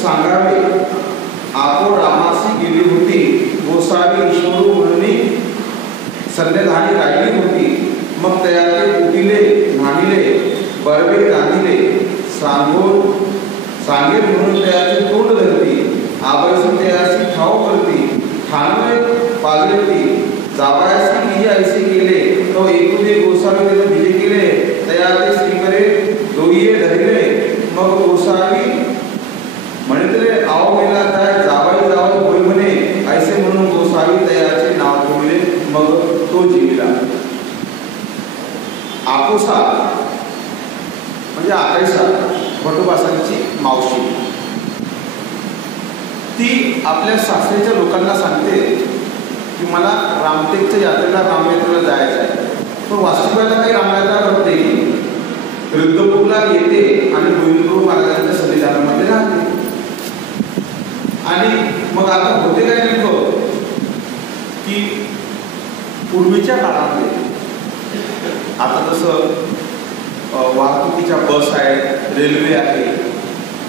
सांगावे, आपो रामासी गेली होती, गोसावी ईश्वरू म्हणून संध्याधानी राहिली होती. मग तयाचे उठिले न्हाणिले बरवे रांधिले सांगे म्हणून तयाचे तोंड धरती. आबाईसी तयाची ठाव करती. ठाणवे पागळती. जावायसी ही ऐसे केले तो एकुदे गोसावी त्याने विजय केले. तयाचे श्रीकरे दोघीये धरिले. मग गोसावी म्हणितले आव मेला काय जावाई जाव होय म्हणे. ऐसे म्हणून गोसावी तयाचे नाव ठेवले. मग तो जीविला. आकोसा म्हणजे आकायसा भटोबासांची मावशी. ती आपल्या सासरीच्या लोकांना सांगते की मला रामटेकच्या यात्रेला रामयात्रेला जायचं आहे. पण वास्तुबाईला काही रामयात्रा करते की रुद्रपूरला येते आणि गोविंदराव महाराजांच्या सन्निधानामध्ये राहते. आणि मग आता होते काय नेमकं की पूर्वीच्या काळामध्ये आता जसं वाहतुकीच्या बस आहेत, रेल्वे आहे,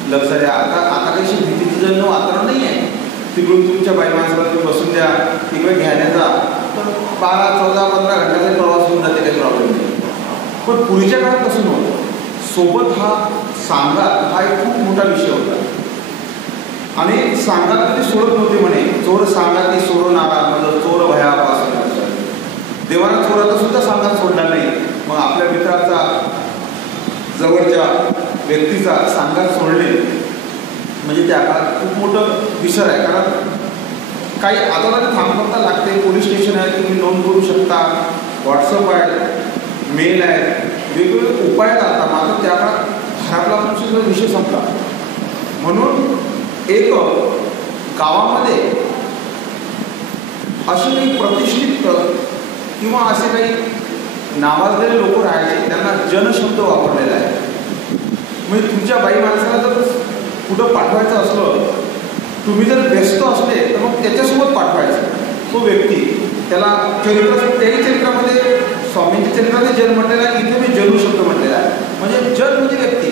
लक्झरी. आता काही भीतीचं वातावरण नाही आहे. तिकडून तुमच्या बाई माणसाला तुम्ही बसून द्या, तिकडे घ्यायचा तर 12, 14, 15 घंट्याचा प्रवास होऊन जाते, काही प्रॉब्लेम नाही. पण पूर्वीच्या काळात कसं नव्हतं. सोबत हा सांगात हा एक खूप मोठा विषय होता. आणि सांगात कधी सोडत नव्हते म्हणे. चोर सांगाती सोडून आला म्हणजे चोर भयापासून. देवाला चोराचा सुद्धा सांगात सोडला नाही. मग आपल्या मित्राचा जवळच्या व्यक्तीचा सांगात सोडले म्हणजे त्या काळात खूप मोठं विसर आहे. कारण काही आदराने थांबवता लागते. पोलीस स्टेशन आहे, तुम्ही नोंद करू शकता. व्हॉट्सअप आहे, मेल आहे, वेगवेगळे उपाय चालतात. मात्र त्या काळात घरातला विषय संपला. म्हणून एक गावामध्ये असे काही प्रतिष्ठित किंवा असे काही नावाजलेले लोक राहायचे. त्यांना जनशब्द वापरलेला आहे. म्हणजे तुमच्या बाई माणसाला जर कुठं पाठवायचं असलं, तुम्ही जर व्यस्त असले तर मग त्याच्यासोबत पाठवायचं. तो व्यक्ती त्याला चरित्र त्याही चरित्रामध्ये स्वामींच्या चरित्रामध्ये जन म्हटलेला आहे. इथे मी जनू शब्द म्हटलेला आहे. म्हणजे जन म्हणजे व्यक्ती.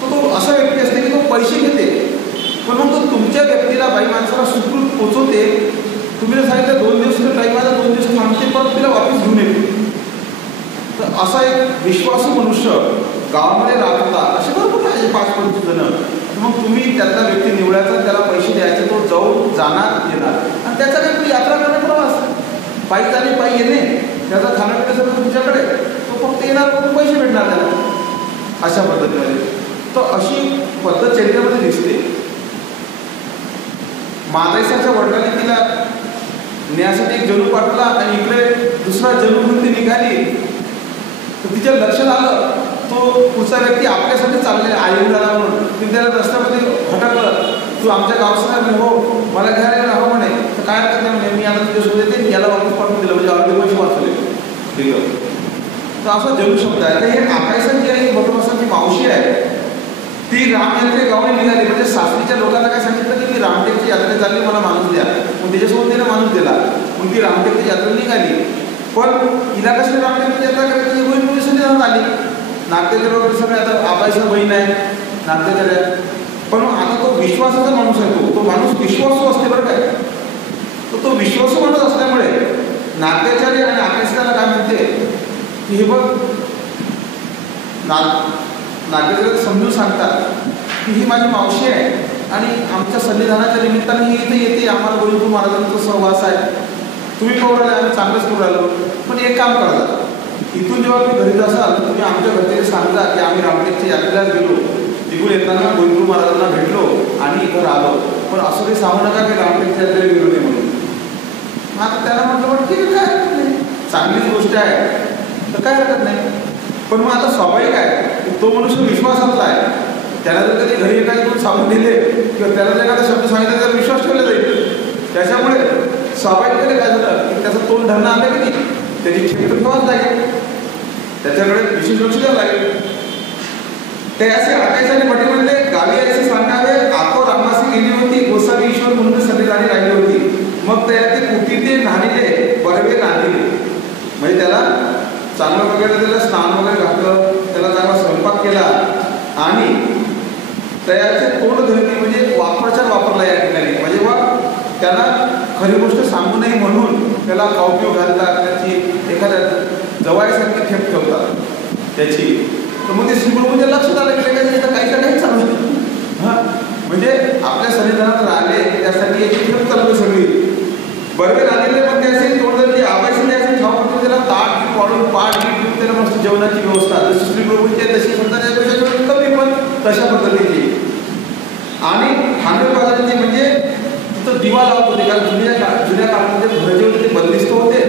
तो असा व्यक्ती असते की तो पैसे घेते पण मग तो तुमच्या व्यक्तीला बाई माणसाला सुखरूप पोचवते. तुम्ही जर सांगितलं 2 दिवस टाईम आहे, 2 दिवस थांबते, परत तिला वापस घेऊन येते. तर असा एक विश्वासू मनुष्य गावामध्ये राहत होता. असे भरपूर पाहिजे 5-25 जण. मग तुम्ही त्यातला व्यक्ती निवडायचा, त्याला पैसे द्यायचे, तो जाऊन जाणार येणार. आणि त्याचा काही यात्रा करणे प्रवास पायी जाणे पायी येणे त्याचा खाणं सगळं तुमच्याकडे. तो फक्त येणार करून पैसे भेटणार त्याला. अशा पद्धतीमध्ये तर अशी पद्धत चरित्रामध्ये दिसते. मादाईसाच्या वडिलांनी तिला नेण्यासाठी एक जणू पाठवला आणि इकडे दुसरा जणू म्हणून ती निघाली. तर तिच्या लक्षात आलं तो पुढचा व्यक्ती आपल्यासाठी चाललेला आयुन झाला म्हणून. तिने त्याला रस्त्यामध्ये भटकलं. तू आमच्या गावचा हो, मला घ्यायला हो म्हणे. तर काय हरकत नाही म्हणे, मी आता तुझ्यासोबत येते. याला वापस पाठवून दिलं म्हणजे अर्धे पैसे वाचले दिलं. तर असा जणू शब्द आहे. तर हे आकायसा जी आहे भटोबासांची मावशी आहे. ती रामयात्रे गावाने निघाली. म्हणजे सासरीच्या लोकांना काय सांगितलं की मी रामटेकची यात्रा चालली, मला माणूस द्या. मग त्याच्यासोबत तिने माणूस दिला. मग ती रामटेकची यात्रा निघाली. पण हिला कसली रामटेकची यात्रा करायची बहीण मुली सन्निधानात आली. नागतेच्या वगैरे सगळे आता आबाईचं बहीण आहे नागतेच्या. पण आता तो विश्वासाचा माणूस आहे. तो माणूस विश्वासू असते बरं काय. तर तो विश्वासू माणूस असल्यामुळे नागतेचार्य आणि आकाशाला काय म्हणते की हे बघ नागेश्वर समजून सांगतात की ही माझी मावशी आहे आणि आमच्या सन्निधानाच्या निमित्ताने ही इथे येते. आम्हाला गोविंदराव महाराजांचा सहवास आहे. तुम्ही करू राहिले, आम्ही चांगलंच करू राहिलो. पण एक काम करा, इथून जेव्हा तुम्ही घरी असाल तुम्ही आमच्या घरचे सांगा की आम्ही रामटेकच्या यात्रेला गेलो, तिकडून येताना गोविंदराव महाराजांना भेटलो आणि इथं आलो. पण असं काही सांगू नका की रामटेकच्या यात्रेला गेलो नाही म्हणून. आता त्याला म्हटलं पण ठीक आहे, काय हरकत नाही, चांगलीच गोष्ट आहे, तर काय हरकत नाही. पण मग आता स्वाभाविक आहे तो मनुष्य विश्वासातला आहे. त्याला जर कधी घरी एखादी सांगून दिले किंवा त्याला जर एखादा शब्द सांगितला तर विश्वास ठेवला जाईल. त्याच्यामुळे स्वाभाविकपणे काय झालं की त्याचं तोंड धरणं आलं की नाही, त्याची ठेव तर ठेवाच लागेल, त्याच्याकडे विशेष लक्ष द्यावं लागेल. ते असे आकाशाने पटी म्हणले गावी असे सांगावे आको रामासी गेली होती, गोसावी ईश्वर म्हणून सन्निधानी राहिली होती. मग त्याला ते कुटीते न्हाणिले बरवे रांधिले. म्हणजे त्याला चांगलं वगैरे त्याला स्नान वगैरे घातलं, त्याला चांगला स्वयंपाक केला आणि त्याचे तोंड धरती म्हणजे वापरचार वापरला या ठिकाणी. म्हणजे त्याला खरी गोष्ट सांगू नये म्हणून त्याला खाऊ घालतात, त्याची एखाद्या जवाईसारखी ठेप ठेवतात त्याची. तर मग ते श्रीप्रभूंच्या लक्षात आलं की काही ना काही चालू हां, म्हणजे आपल्या सन्निधानात राहिले त्यासाठी याची ठेप चालू सगळी बरोबर आलेले. पण त्याचे तोंड ती आबायची त्याचे खाऊ करतो, त्याला ताट गीट वाढून पाठ गीट घेऊन त्याला मस्त जेवणाची व्यवस्था जशी श्रीप्रभूंची तशी समजा त्यापेक्षा थोडी कमी पण तशा पद्धतीची. आणि खांडे बाजाराचे म्हणजे तिथं दिवा लावत होते, कारण जुन्या काळामध्ये घर जे होते ते बंदिस्त होते.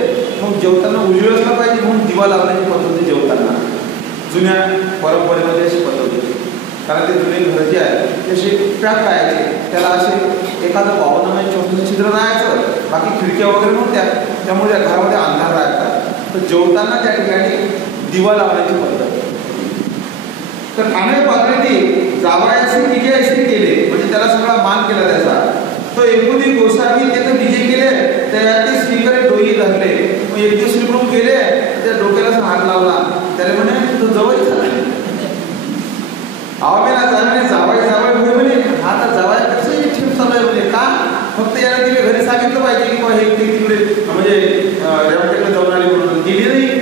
मग जेवताना उजेड असला पाहिजे म्हणून दिवा लावण्याची पद्धत होती जेवताना. जुन्या परंपरेमध्ये अशी पद्धत होती, कारण ते जुने घर जे आहे ते असे पॅक राहायचे, त्याला असे एखादं वावरणाने छोटं छिद्र राहायचं, बाकी खिडक्या वगैरे नव्हत्या, त्यामुळे त्या घरामध्ये अंधार राहायचा. तर जेवताना त्या ठिकाणी दिवा लावण्याची पद्धत. तर ठाणे पातळीने जावयाचे विजयाशी केले, म्हणजे त्याला सगळा मान केला त्याचा. तो एकुदी गोसावी ते तर विजय केले, त्याचे श्रीकरे डोई धरले. मग एक दिवस श्रीप्रभू गेले, त्या डोक्याला हात लावला, त्याला म्हणे तो जवळ झाला आवामेला जाणे जावाय जावाय होय म्हणे. हा तर जावाय कसं ठेप चालू आहे म्हणजे का फक्त याला तिने घरी सांगितलं पाहिजे की हे तिकडे म्हणजे रेवटेकडे जाऊन आले म्हणून गेली नाही,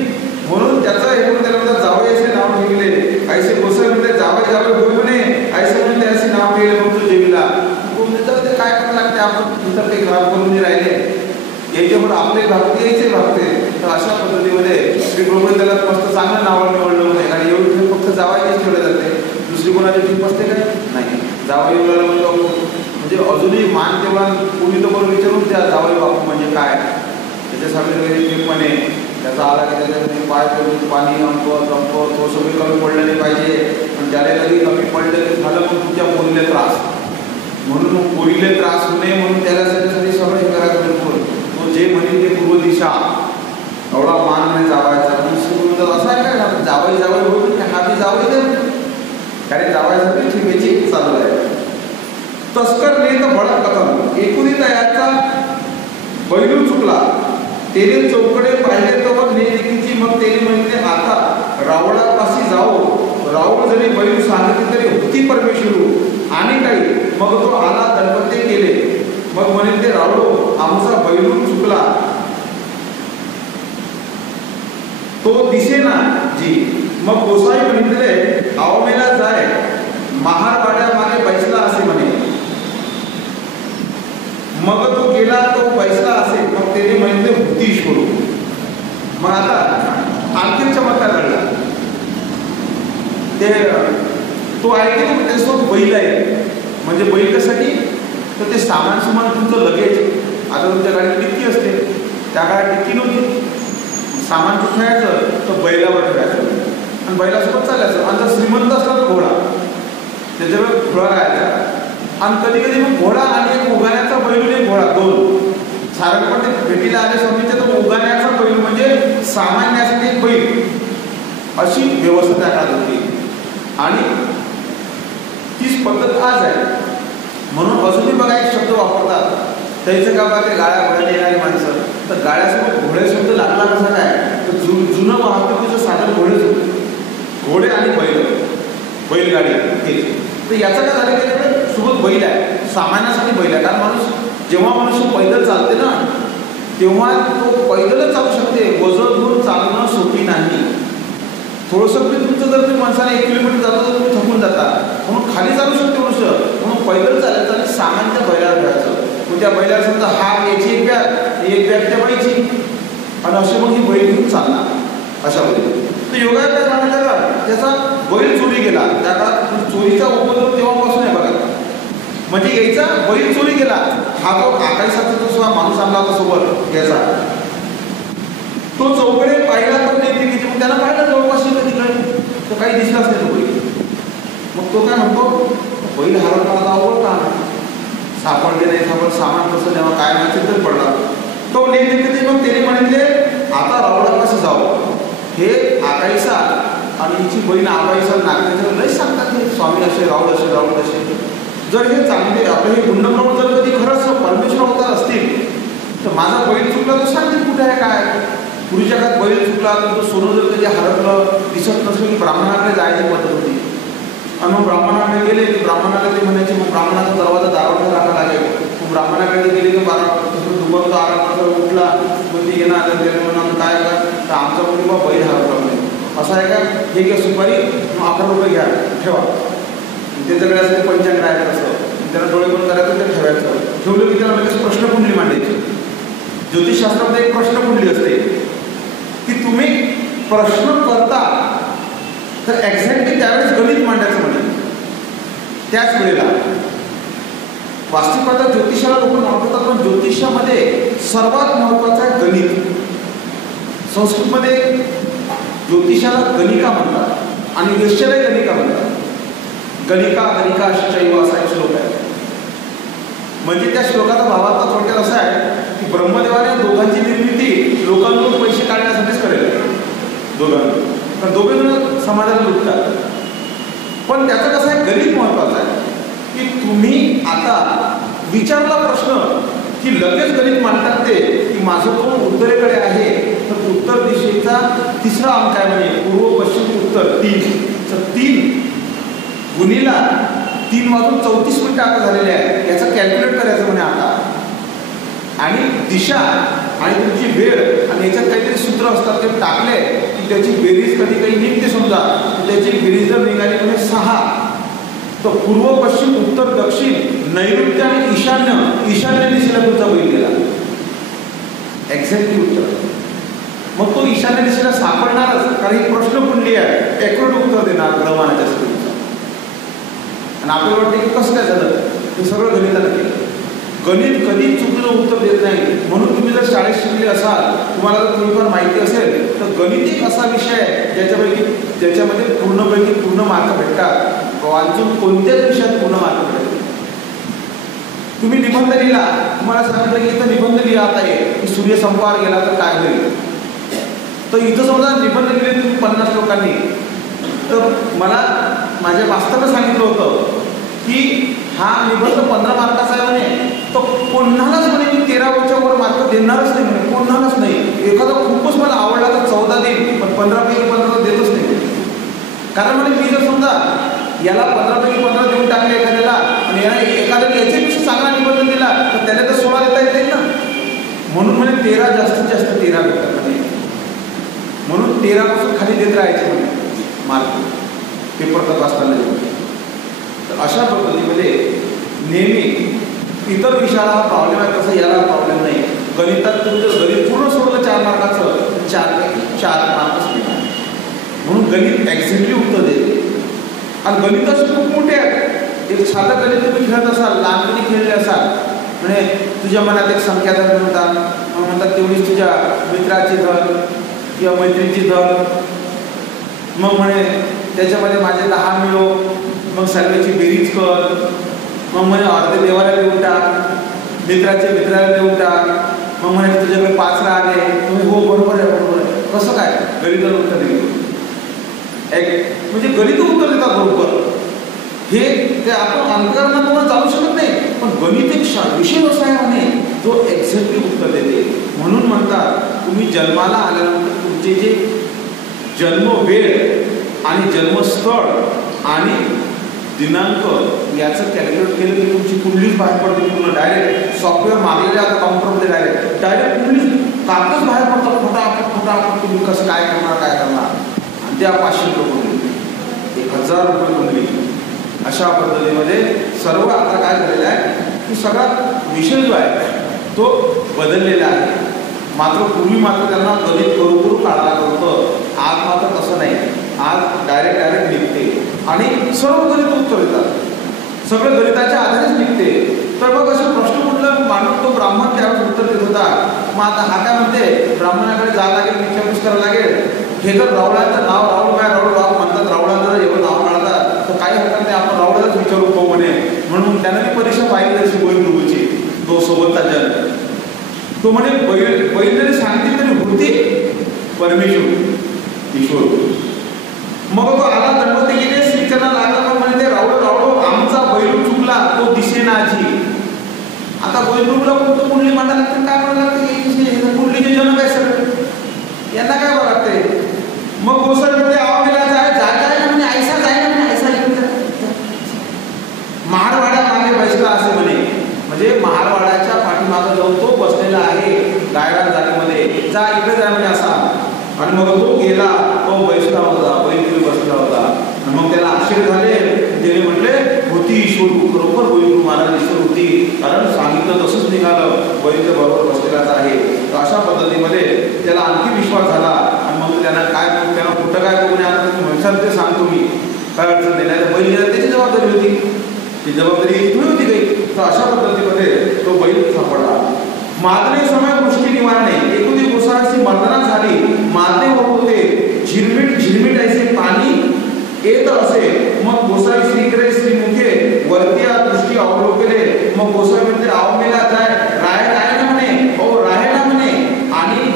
म्हणून त्याचं हे म्हणून त्याला म्हणतात जावई असे नाव ठेवले. ऐसे गोसावी म्हणते जावई जावई होय म्हणे, ऐसे म्हणून त्याचे नाव ठेवले मग तो जेवीला. ते काय करायला लागते, आपण इतर ते खराब करून नाही राहिले, याच्यावर आपले भागते यायचे भागते. तर अशा पद्धतीमध्ये श्रीप्रभू त्याला मस्त चांगलं नाव निवडलं म्हणे, आणि एवढं फक्त जावायचेच ठेवले जाते, दुसरी कोणाची ठीक असते काय नाही. जावई एवढ्याला म्हणजे अजूनही मान तेव्हा कोणी तो बरोबर विचारून त्या जावई बापू म्हणजे काय त्याच्यासाठी ठीकपणे त्याचा आला की त्याच्यासाठी पाय करून पाणी अंप तो सगळी कमी पडलं नाही पाहिजे. पण ज्याला कधी कमी पडलं की झालं पण तुमच्या पोरीले त्रास, म्हणून पोरीले त्रास होऊ नये म्हणून त्याच्यासाठी सगळं हे करायचं बिलकुल. तो जे म्हणेल ते पूर्व दिशा एवढा मान नाही जावायचा. म्हणून असं आहे काय जावई जावई होईल हा बी जावई दे, कारण जावायसाठी ठेवायची चालू आहे. तस्कर ने तर भडक कथम एकुणी तयाचा बैलू चुकला, तेने चौकडे पाहिले तर नेतिकीची. मग तेने म्हणते आता रावळापाशी जाओ, रावळ जरी बैल सांगितले तरी होती परमेश्वरू आणि काही. मग तो आला दणपत्ते केले, मग म्हणे ते रावळो आमचा बैलू चुकला तो दिसेना जी. मग गोसाई म्हणले आवमेला जाय महारवाड्या मागे बैसला असे म्हणे. मग तो गेला तो बैसला असे, मग त्याने म्हणले भूतीश करू. मग आता आणखी चमत्कार घडला. ते तो ऐकले त्याच्यासोबत बैल आहे, म्हणजे बैल कशासाठी तर ते सामान तुमचं लगेज. आता तुमच्या गाडीत डिक्की असते, त्या गाडीत डिक्की नव्हती, सामान कुठं ठेवायचं तर बैलावर ठेवायचं आणि बैलासोबत चालायचं. आणि जर श्रीमंत असला तर घोडा, त्याच्यावर घोडा राहायचा. आणि कधी कधी मग घोडा आणि एक उगाण्याचा बैल एक घोडा दोन सारंगपण ते भेटीला आले स्वामीच्या. तर उगाण्याचा बैल म्हणजे सामान्यासाठी एक बैल, अशी व्यवस्था त्या काळात होती. आणि तीच पद्धत आज आहे. म्हणून अजूनही बघा एक शब्द वापरतात त्याचं गावात ते गाड्या घोड्याने येणारी माणसं, तर गाड्यासोबत घोडे शब्द लागला कसा काय तर जुनं वाहतुकीचं साधन घोडेच होते, घोडे आणि बैलगाडी हेच. तर याचं काय झालं त्याच्याकडे सोबत बैल आहे, सामान्यासाठी बैल आहे. कारण जेव्हा मनुष्य पैदल चालते ना तेव्हा तो पैदलच चालू शकते, वजन घेऊन चालणं सोपी नाही. थोडंसं तुमचं जर तुम्ही माणसाने 1 किलोमीटर जातो तर तुम्ही थकून जाता, म्हणून खाली चालू शकते मनुष्य, म्हणून पैदल चालायचं आणि सामान्य बैलावर ठेवायचं. मग त्या बैलावर समजा हा याची एक बॅग त्या बाईची, आणि असे मग ही बैल घेऊन चालणार अशा पद्धतीने. तर योगा काय सांगितलं का त्याचा बैल चोरी गेला. त्या काळात चोरीचा उपद्रव तेव्हापासून आहे बघा, म्हणजे यायचा बैल चोरी गेला. हा तो आकाशाचा जो माणूस आणला होता सोबत याचा, तो चौकडे पाहिला तर नाही किती, मग त्याला पाहिलं जवळपास तिकडे तो काही दिसलाच नाही तो बैल. मग तो काय म्हणतो बैल हरवला अवघड का सापडले नाही, सामान कसं जेव्हा काय नाही तर पडला तो नेते किती. मग त्याने म्हणले आता रावळा कसं जावं, हे आकाईसा आणि हिची बहीण आबाईसा नागरिक लय सांगतात हे स्वामी असे रावळ असे रावळ असे. जर हे चांगले आपले हे गुंडप्रवण जर कधी खरंच परमेश्वर अवतार असतील तर माझा बैल चुकला तो सांगतील कुठे आहे काय. पूर्वीच्या काळात बैल चुकला तर तो सोनं जर कधी हरपलं दिसत नसलं की ब्राह्मणाकडे जायची पद्धत होती. आणि मग ब्राह्मणाकडे गेले की ब्राह्मणाला ते म्हणायचे मग ब्राह्मणाचा दरवाजा दारावर राखावा लागेल. मग ब्राह्मणाकडे गेले की 12 दुबत तो आराम उठला म्हणजे येणार म्हणून काय का तर आमचा मुली बा बैल हरवला म्हणे. असं आहे का, हे घ्या सुपारी, मग 11 रुपये घ्या ठेवा. त्याच्याकडे असं पंचांग राहायचं असं, त्याला डोळे बंद करायचं ते ठेवायचं. ठेवलं की त्याला लगेच प्रश्नकुंडली मांडायची. ज्योतिषशास्त्रामध्ये एक प्रश्नकुंडली असते की तुम्ही प्रश्न करता तर एक्झॅक्टली त्यावेळेस गणित मांडायचं म्हणजे त्याच वेळेला. वास्तविक पाहता ज्योतिषाला लोक महत्वाचं, पण ज्योतिषामध्ये सर्वात महत्वाचं आहे गणित. संस्कृतमध्ये ज्योतिषाला गणिका म्हणतात आणि वेश्यालाही गणिका म्हणतात. गणिका गणिका शैव असा एक श्लोक आहे. म्हणजे त्या श्लोकाचा भावार्थ थोडक्यात असा आहे की ब्रह्मदेवाने दोघांची निर्मिती लोकांकडून पैसे काढण्यासाठीच करेल. दोघांना तर दोघे जण समाजाला लुटतात. पण त्याचं कसं आहे, गणित महत्वाचं आहे की तुम्ही आता विचारला प्रश्न की लगेच गणित मांडतात ते की माझं कोण उत्तरेकडे आहे तर उत्तर दिशेचा 3रा अंक आहे म्हणजे पूर्व पश्चिम उत्तर 3. तर 3 गुणीला 3 वाजून 34 मिनिटं आता झालेले आहे, याचं कॅल्क्युलेट करायचं म्हणे आता. आणि दिशा आणि तुमची वेळ आणि याच्यात काहीतरी सूत्र असतात ते टाकले की त्याची बेरीज कधी काही निघते. समजा त्याची बेरीज जर निघाली म्हणजे 6, तर पूर्व पश्चिम उत्तर दक्षिण नैऋत्य आणि ईशान्य दिशेला तुमचा बैल गेला. एक्झॅक्टली उत्तर. मग तो ईशान्य दिशेला सापडणारच, कारण ही प्रश्नकुंडली आहे, ॲक्युरेट उत्तर देणार ग्रहमानाच्या स्थितीचं. आणि आपल्याला वाटतं की कसं काय झालं, हे सगळं गणितानं केलं. गणित कधीच चुकीचं उत्तर देत नाही. म्हणून तुम्ही जर शाळेत शिकले असाल, तुम्हाला जर थोडीफार माहिती असेल तर गणित एक असा विषय आहे ज्याच्यामध्ये पूर्ण मार्क भेटतात. वाचून कोणत्याच विषयात पूर्ण मार्क भेटत. तुम्ही निबंध लिहिला, तुम्हाला सांगितलं की इथं निबंध लिहा आता आहे की सूर्य संपावर गेला तर काय होईल. तर इथं समजा निबंध लिहिले तुम्ही 50 लोकांनी, तर मला माझ्या मास्तरनं सांगितलं होतं की हा निबंध 15 मार्काचा आहे म्हणे, तर कोणालाच म्हणे मी 13 वर मार्क देणारच नाही म्हणे, कोणालाच नाही. एखादा खूपच मला आवडला तर 14 देईल, पण 15 पैकी 15 देतच नाही. कारण म्हणजे मी जर समजा याला 15 पैकी 15 देऊन टाकले एखाद्याला आणि एखाद्याने याच्यापेक्षा चांगला निबंध दिला तर त्याला तर 16 देता येत नाही ना. म्हणून म्हणे 13 जास्तीत जास्त 13 भेटतात म्हणे. म्हणून 13 पासून खाली देत राहायचे म्हणे मार्क पेपर तपासताना. तर अशा पद्धतीमध्ये नेहमी इतर विषयाला हा प्रॉब्लेम आहे तसं याला प्रॉब्लेम नाही. गणितात तुमचं गणित पूर्ण सोडलं 4 मार्काचं, 4 पैकी 4 मार्कच मिळणार. म्हणून गणित एक्झॅक्टली उत्तर देते. आणि गणिताचे खूप मोठे आहेत. एक साधं गणित तुम्ही खेळत असाल, लहानपणी खेळले असाल, म्हणजे तुझ्या मनात एक संख्या धर म्हणतात तेवढीच तुझ्या मित्राची धर किंवा मैत्रिणीची धर. मग म्हणे त्याच्यामध्ये माझे 10 मिळो, मग सर्वांची बेरीज कर, मग म्हणे अर्धे देवाला देऊन टाक, मित्राला देऊन टाक, मग म्हणे तुझ्याकडे 5 राहिले. तुम्ही हो बरोबर आहे बरोबर आहे. कसं काय गणिताला उत्तर दिलं, म्हणजे गणित उत्तर देतात बरोबर. हे ते आपण अंतर्गत जाऊ शकत नाही, पण गणित एक विषय असा आहे म्हणे जो एक्झॅक्टली उत्तर देते. म्हणून म्हणतात तुम्ही जन्माला आल्यानंतर तुमचे जे जन्म वेळ आणि जन्मस्थळ आणि दिनांक याचं कॅल्क्युलेट केलं की तुमची कुंडलीच बाहेर पडते. पूर्ण डायरेक्ट सॉफ्टवेअर मागलेल्या काउंटरमध्ये डायरेक्ट कुंडली कागदच बाहेर पडतात. फटाफट तुम्ही कसं काय करणार. आणि त्या 500 रुपये कुंडली, 1000 रुपये कुंडली. अशा पद्धतीमध्ये सर्व आता काय झालेलं आहे की सगळा विषय जो आहे तो बदललेला आहे. मात्र पूर्वी त्यांना गणित करू काढायला होतं. आज मात्र तसं नाही. आज डायरेक्ट निघते आणि सर्व गणित उत्तर देतात. सगळं गणिताच्या आधारेच निघते. तर मग असं प्रश्न कुठला मांडून तो ब्राह्मण त्यावेळेस उत्तर देत होता. मग आता हा काय म्हणते, ब्राह्मणाकडे जावं लागेल, विचारपूस करावं लागेल. हे जर रावळाचं नाव राऊळ बाप म्हणतात, रावळाला जर एवढं नाव काढतात तर काही हरकत नाही, आपण रावळालाच विचारू पाहू म्हणे. म्हणून त्यानं ती परीक्षा पाहिली तशी गोविंदप्रभूची, तो सोबतचा जन. तो म्हणे बैल जरी सांगते तरी होती परमेश्वर ईश्वर. मग तो आला गणपती गेले श्रीचरणा लागला, पण म्हणे ते रावळ आमचा बैल चुकला तो दिसेनाची. आता गोविंदप्रभूला कोणतं कुंडली मांडायला लागते, काय म्हणायला लागते, कुंडलीचे जन काय सगळे यांना काय बघा लागते. मग गोसर म्हणजे आवडीला जाय ना म्हणे, ऐसा जाय ना म्हणे, ऐसा इकडे महारवाड्या मागे बसला असे म्हणे. म्हणजे महारवाड्याच्या पाठीमागं जाऊन तो बसलेला बसलेला आहे गायरान जागेमध्ये, जा इकडे जा म्हणजे असा. आणि मग तो गेला, तो बैसला होता, बैल बसला होता. आणि मग त्याला आश्चर्य झाले. त्याने म्हटले होती ईश्वर, बरोबर बैल महाराज ईश्वर होती, कारण सांगितलं तसंच निघालं, बैल बरोबर बसलेलाच आहे. तर अशा पद्धतीमध्ये त्याला आणखी विश्वास झाला. आणि मग त्याला कुठं काय बघून आता तुम्ही म्हणसाल ते सांगतो मी, काय अडचण नाही. नाही बैल गेला त्याची जबाबदारी होती, ती जबाबदारी तुम्ही होती काही. तर अशा पद्धतीमध्ये तो बैल सापडला. मारणे समय गोष्टी निवारणे, एकुदी गोसाळीची मर्दना झाली, मारणे होत होते, झिरमिट झिरमिट ऐसे पाणी येत असे. मग गोसावी श्रीकडे श्रीमुखे वरती दृष्टी अवलोकले. मग गोसावी म्हणते आव मेला जाय राय राय ना म्हणे, हो राहे ना म्हणे. आणि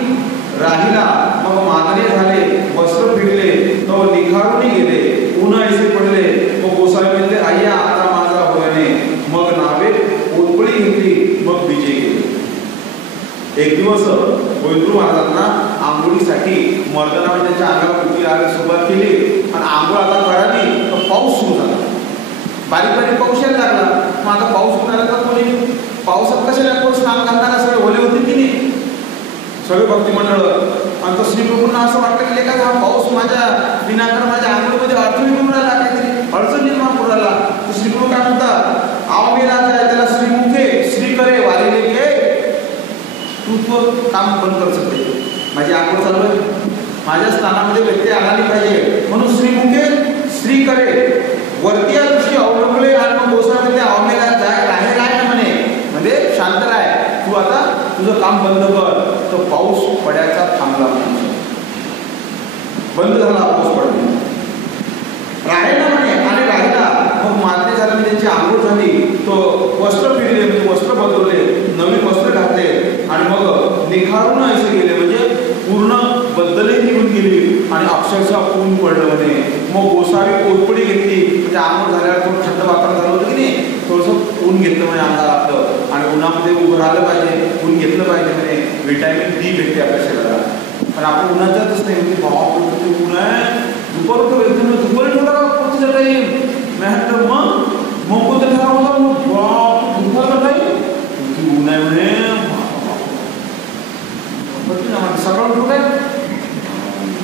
राहिला. मग मारणे झाले, वस्त्र फिरले, तो निखारून गेले, ऊन ऐसे पडले. मग गोसावी म्हणते आय्या आता माझा होणे. मग नावे पोटपळी घेतली, मग विजय गेले. एक दिवस गोविंदराव महाराजांना आंघोळीसाठी मर्दना त्यांच्या अंगाला उठी लागायला सुरुवात केली. आणि आंघोळ आता करावी तर पाऊस सुरू झाला, बारीक बारीक पाऊस यायला लागला. मग आता पाऊस सुरू झाला तर कोणी पावसात कशाला कोण स्नान घालणारा, सगळे ओले होते की नाही सगळे भक्ती मंडळ. आणि तो श्रीप्रभूंना असं वाटलं की का हा पाऊस माझ्या विनाकर माझ्या आंघोळीमध्ये अडचण येऊन राहिला, काहीतरी अडचण निर्माण करून राहिला. तर श्रीप्रभू काय म्हणतात, आव मेला जाय त्याला श्रीमुखे श्री करे वारिले घे. तू काम बंद कर सकते, माझी आंघोळ चालू आहे, माझ्या स्थानामध्ये व्यत्यय आला नाही पाहिजे, म्हणून श्रीमुखे श्री करे वरती दृष्टी अवलंबले. आणि मग गोसावीमध्ये आवमेला जाय राहे राय म्हणे, म्हणजे शांत राय, तू आता तुझं काम बंद कर. तो पाऊस पडायचा थांबला, बंद झाला पाऊस पडणे. राहिला म्हणे आणि राहिला. मग मारणे झालं म्हणजे त्यांची आंघोळ झाली, तो वस्त्र फिरले म्हणजे वस्त्र बदलले, नवीन वस्त्र घातले. आणि मग निखारून ऐसे गेले म्हणजे पूर्ण बदलही निघून गेली. आणि अक्षरशः ऊन पडलं म्हणे. मग गोसावी पोटपडी घेतली, म्हणजे आंघोळ झाल्यावर थोडं थंड वातावरण झालं होतं की नाही, थोडंसं ऊन घेतलं म्हणे अंगाला आपलं. आणि उन्हामध्ये उभं राहिलं पाहिजे, ऊन घेतलं पाहिजे म्हणे, व्हिटॅमिन डी भेटते आपल्या शरीराला. पण आपण उन्हात जातच नाही, म्हणजे भाव ऊन आहे, दुपार दुपारी ठेवला कोणतं टाईम म्हटलं, मग कोणतं ठराव होता, मग दुपारचा टाईम ऊन आहे म्हणे. सकाळ उठू काय,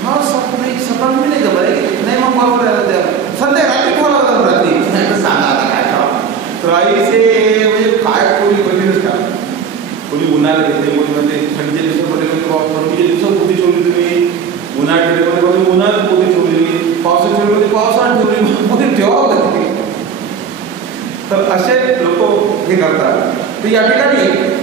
हा सकाळ मी नाही जमत नाही, मग बरोबर आहे त्या संध्याकाळी ठेवला होता रात्री. सांगा आता काय ठेवा, तर आईचे म्हणजे काय कोणी बघितलंच का, कोणी उन्हाळ्यात घेतले, कोणी म्हणजे थंडीच्या दिवसामध्ये थंडीच्या दिवसात पोटी ठेवली तुम्ही, उन्हाळ्यात उन्हाळ्यात पोटी ठेवली, पावसाच्या वेळेमध्ये पावसाळ्यात ठेवली, पोटी ठेवावं लागते. तर असे लोक हे करतात. तर या ठिकाणी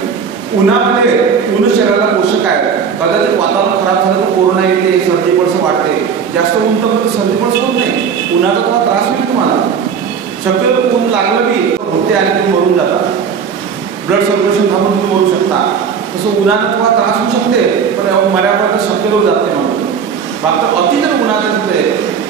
उन्हामध्ये ऊन शरीराला पोषक आहे. कदाचित वातावरण खराब झालं तर कोरोना येते, सर्दी पडस वाढते. जास्त ऊन तर सर्दी पडस होत नाही, उन्हाचा थोडा त्रास होईल तुम्हाला. शक्यतो ऊन लागलं की होते आणि तुम्ही मरून जाता, ब्लड सर्क्युलेशन थांबून तुम्ही मरू शकता. तसं उन्हाचा थोडा त्रास होऊ शकते, पण मर्यापर्यंत शक्यतो जात नाही म्हणून. मात्र अति जर उन्हात असते,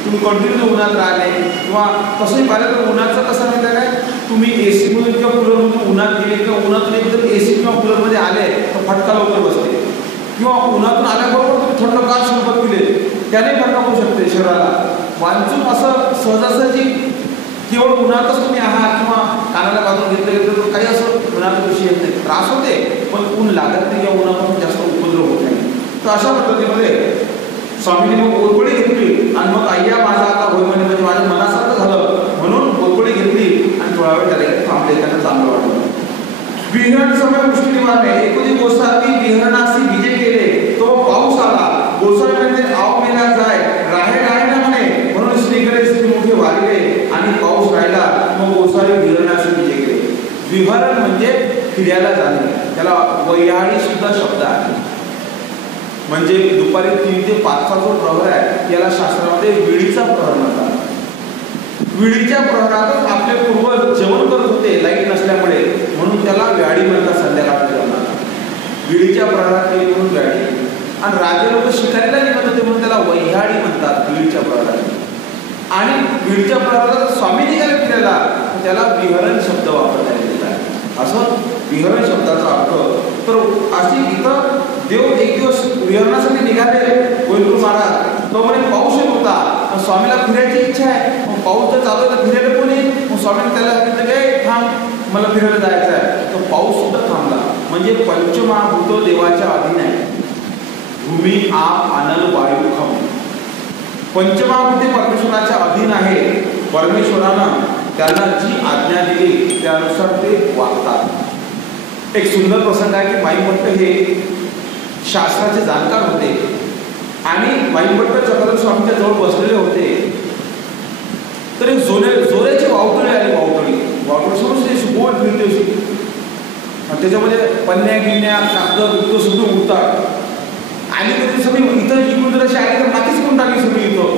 तुम्ही कंटिन्यू उन्हात राहिले किंवा कसंही पाहिलं तर उन्हाचं कसं माहिती आहे काय, तुम्ही एसीमधून किंवा कूलरमधून उन्हात गेले किंवा उन्हातून एकदम एसी किंवा कूलरमध्ये आले तर फटका लवकर बसते. किंवा उन्हातून आल्याबरोबर तुम्ही थंडगार सरबत पिले, त्याने फटका होऊ शकते शरीराला. वांचून असं सहजासहजी केवळ उन्हातच तुम्ही आहात किंवा कानाला बांधून घेतलं तर काही असं उन्हाचा विषय येत नाही, त्रास होते पण ऊन लागत नाही किंवा उन्हापासून जास्त उपद्रव होत नाही. तर अशा पद्धतीमध्ये स्वामीने मग पोटपडी घेतली आणि मग आय्या माझा आता होय म्हणजे माझ्या मनासारखं झालं म्हणून पोटपडी घेतली आणि थोडा वेळ त्याला थांबले, त्यांना चांगलं वाटलं. विहरण समय गोष्टी निवारणे, एकुदी गोसावी विहरणासी विजय केले, तो पाऊस आला. गोसावी म्हणजे आव मेला जाय राहे राहे ना म्हणे, म्हणून श्रीकडे श्रीमुखे वारिले आणि पाऊस राहिला. मग गोसावी विहरणासी विजय केले. विहरण म्हणजे फिरायला जाणे, त्याला वैयाळी सुद्धा शब्द आहे. म्हणजे दुपारी 3 ते 5चा जो प्रहर आहे याला शास्त्रामध्ये विडीचा प्रहर म्हणतात. विडीच्या प्रहरातच आपले पूर्वज जेवण करत होते लाईट नसल्यामुळे, म्हणून त्याला व्याडी म्हणतात. संध्याकाळच्या जेवणाला विडीच्या प्रहरात केली म्हणून व्याडी. आणि राजे लोक शिकारीला निघत होते म्हणून त्याला वैहाडी म्हणतात विडीच्या प्रहरात. आणि विडीच्या प्रहरात स्वामी निघाले फिरायला, त्याला विहरण शब्द वापरण्यात येत आहे. असं विहरण शब्दाचा अर्थ. तर अशी इथं देव एक दिवस विहरणासाठी निघाले गोविंदराव महाराज, तो म्हणे पाऊस येत होता, स्वामीला फिरायची इच्छा आहे. मग पाऊस जर चालू तर फिरायला कोणी, मग स्वामीने त्याला सांगितलं की थांब मला फिरायला जायचं आहे. तो पाऊस सुद्धा थांबला. म्हणजे पंचमहाभूत देवाच्या अधीन आहे. भूमी, आप, अनल, वायू, खम. पंचमहाभूते परमेश्वराच्या अधीन आहे. परमेश्वरानं त्यांना जी आज्ञा दिली त्यानुसार ते वागतात. एक सुंदर प्रसंग आहे की माईभट्ट हे शास्त्राचे जाणकार होते आणि माईभट्ट चक्रधर स्वामींच्या जवळ बसलेले होते. तर एक जोऱ्याची वावटळी आली. वावटळी समजते गोल फिरते अशी, त्याच्यामध्ये पन्न्या गिन्या कागद उठतो सगळं उठतात. आणि कधी सगळी इथं इकडून जर अशी आली तर मातीच करून टाकली सगळी इथं,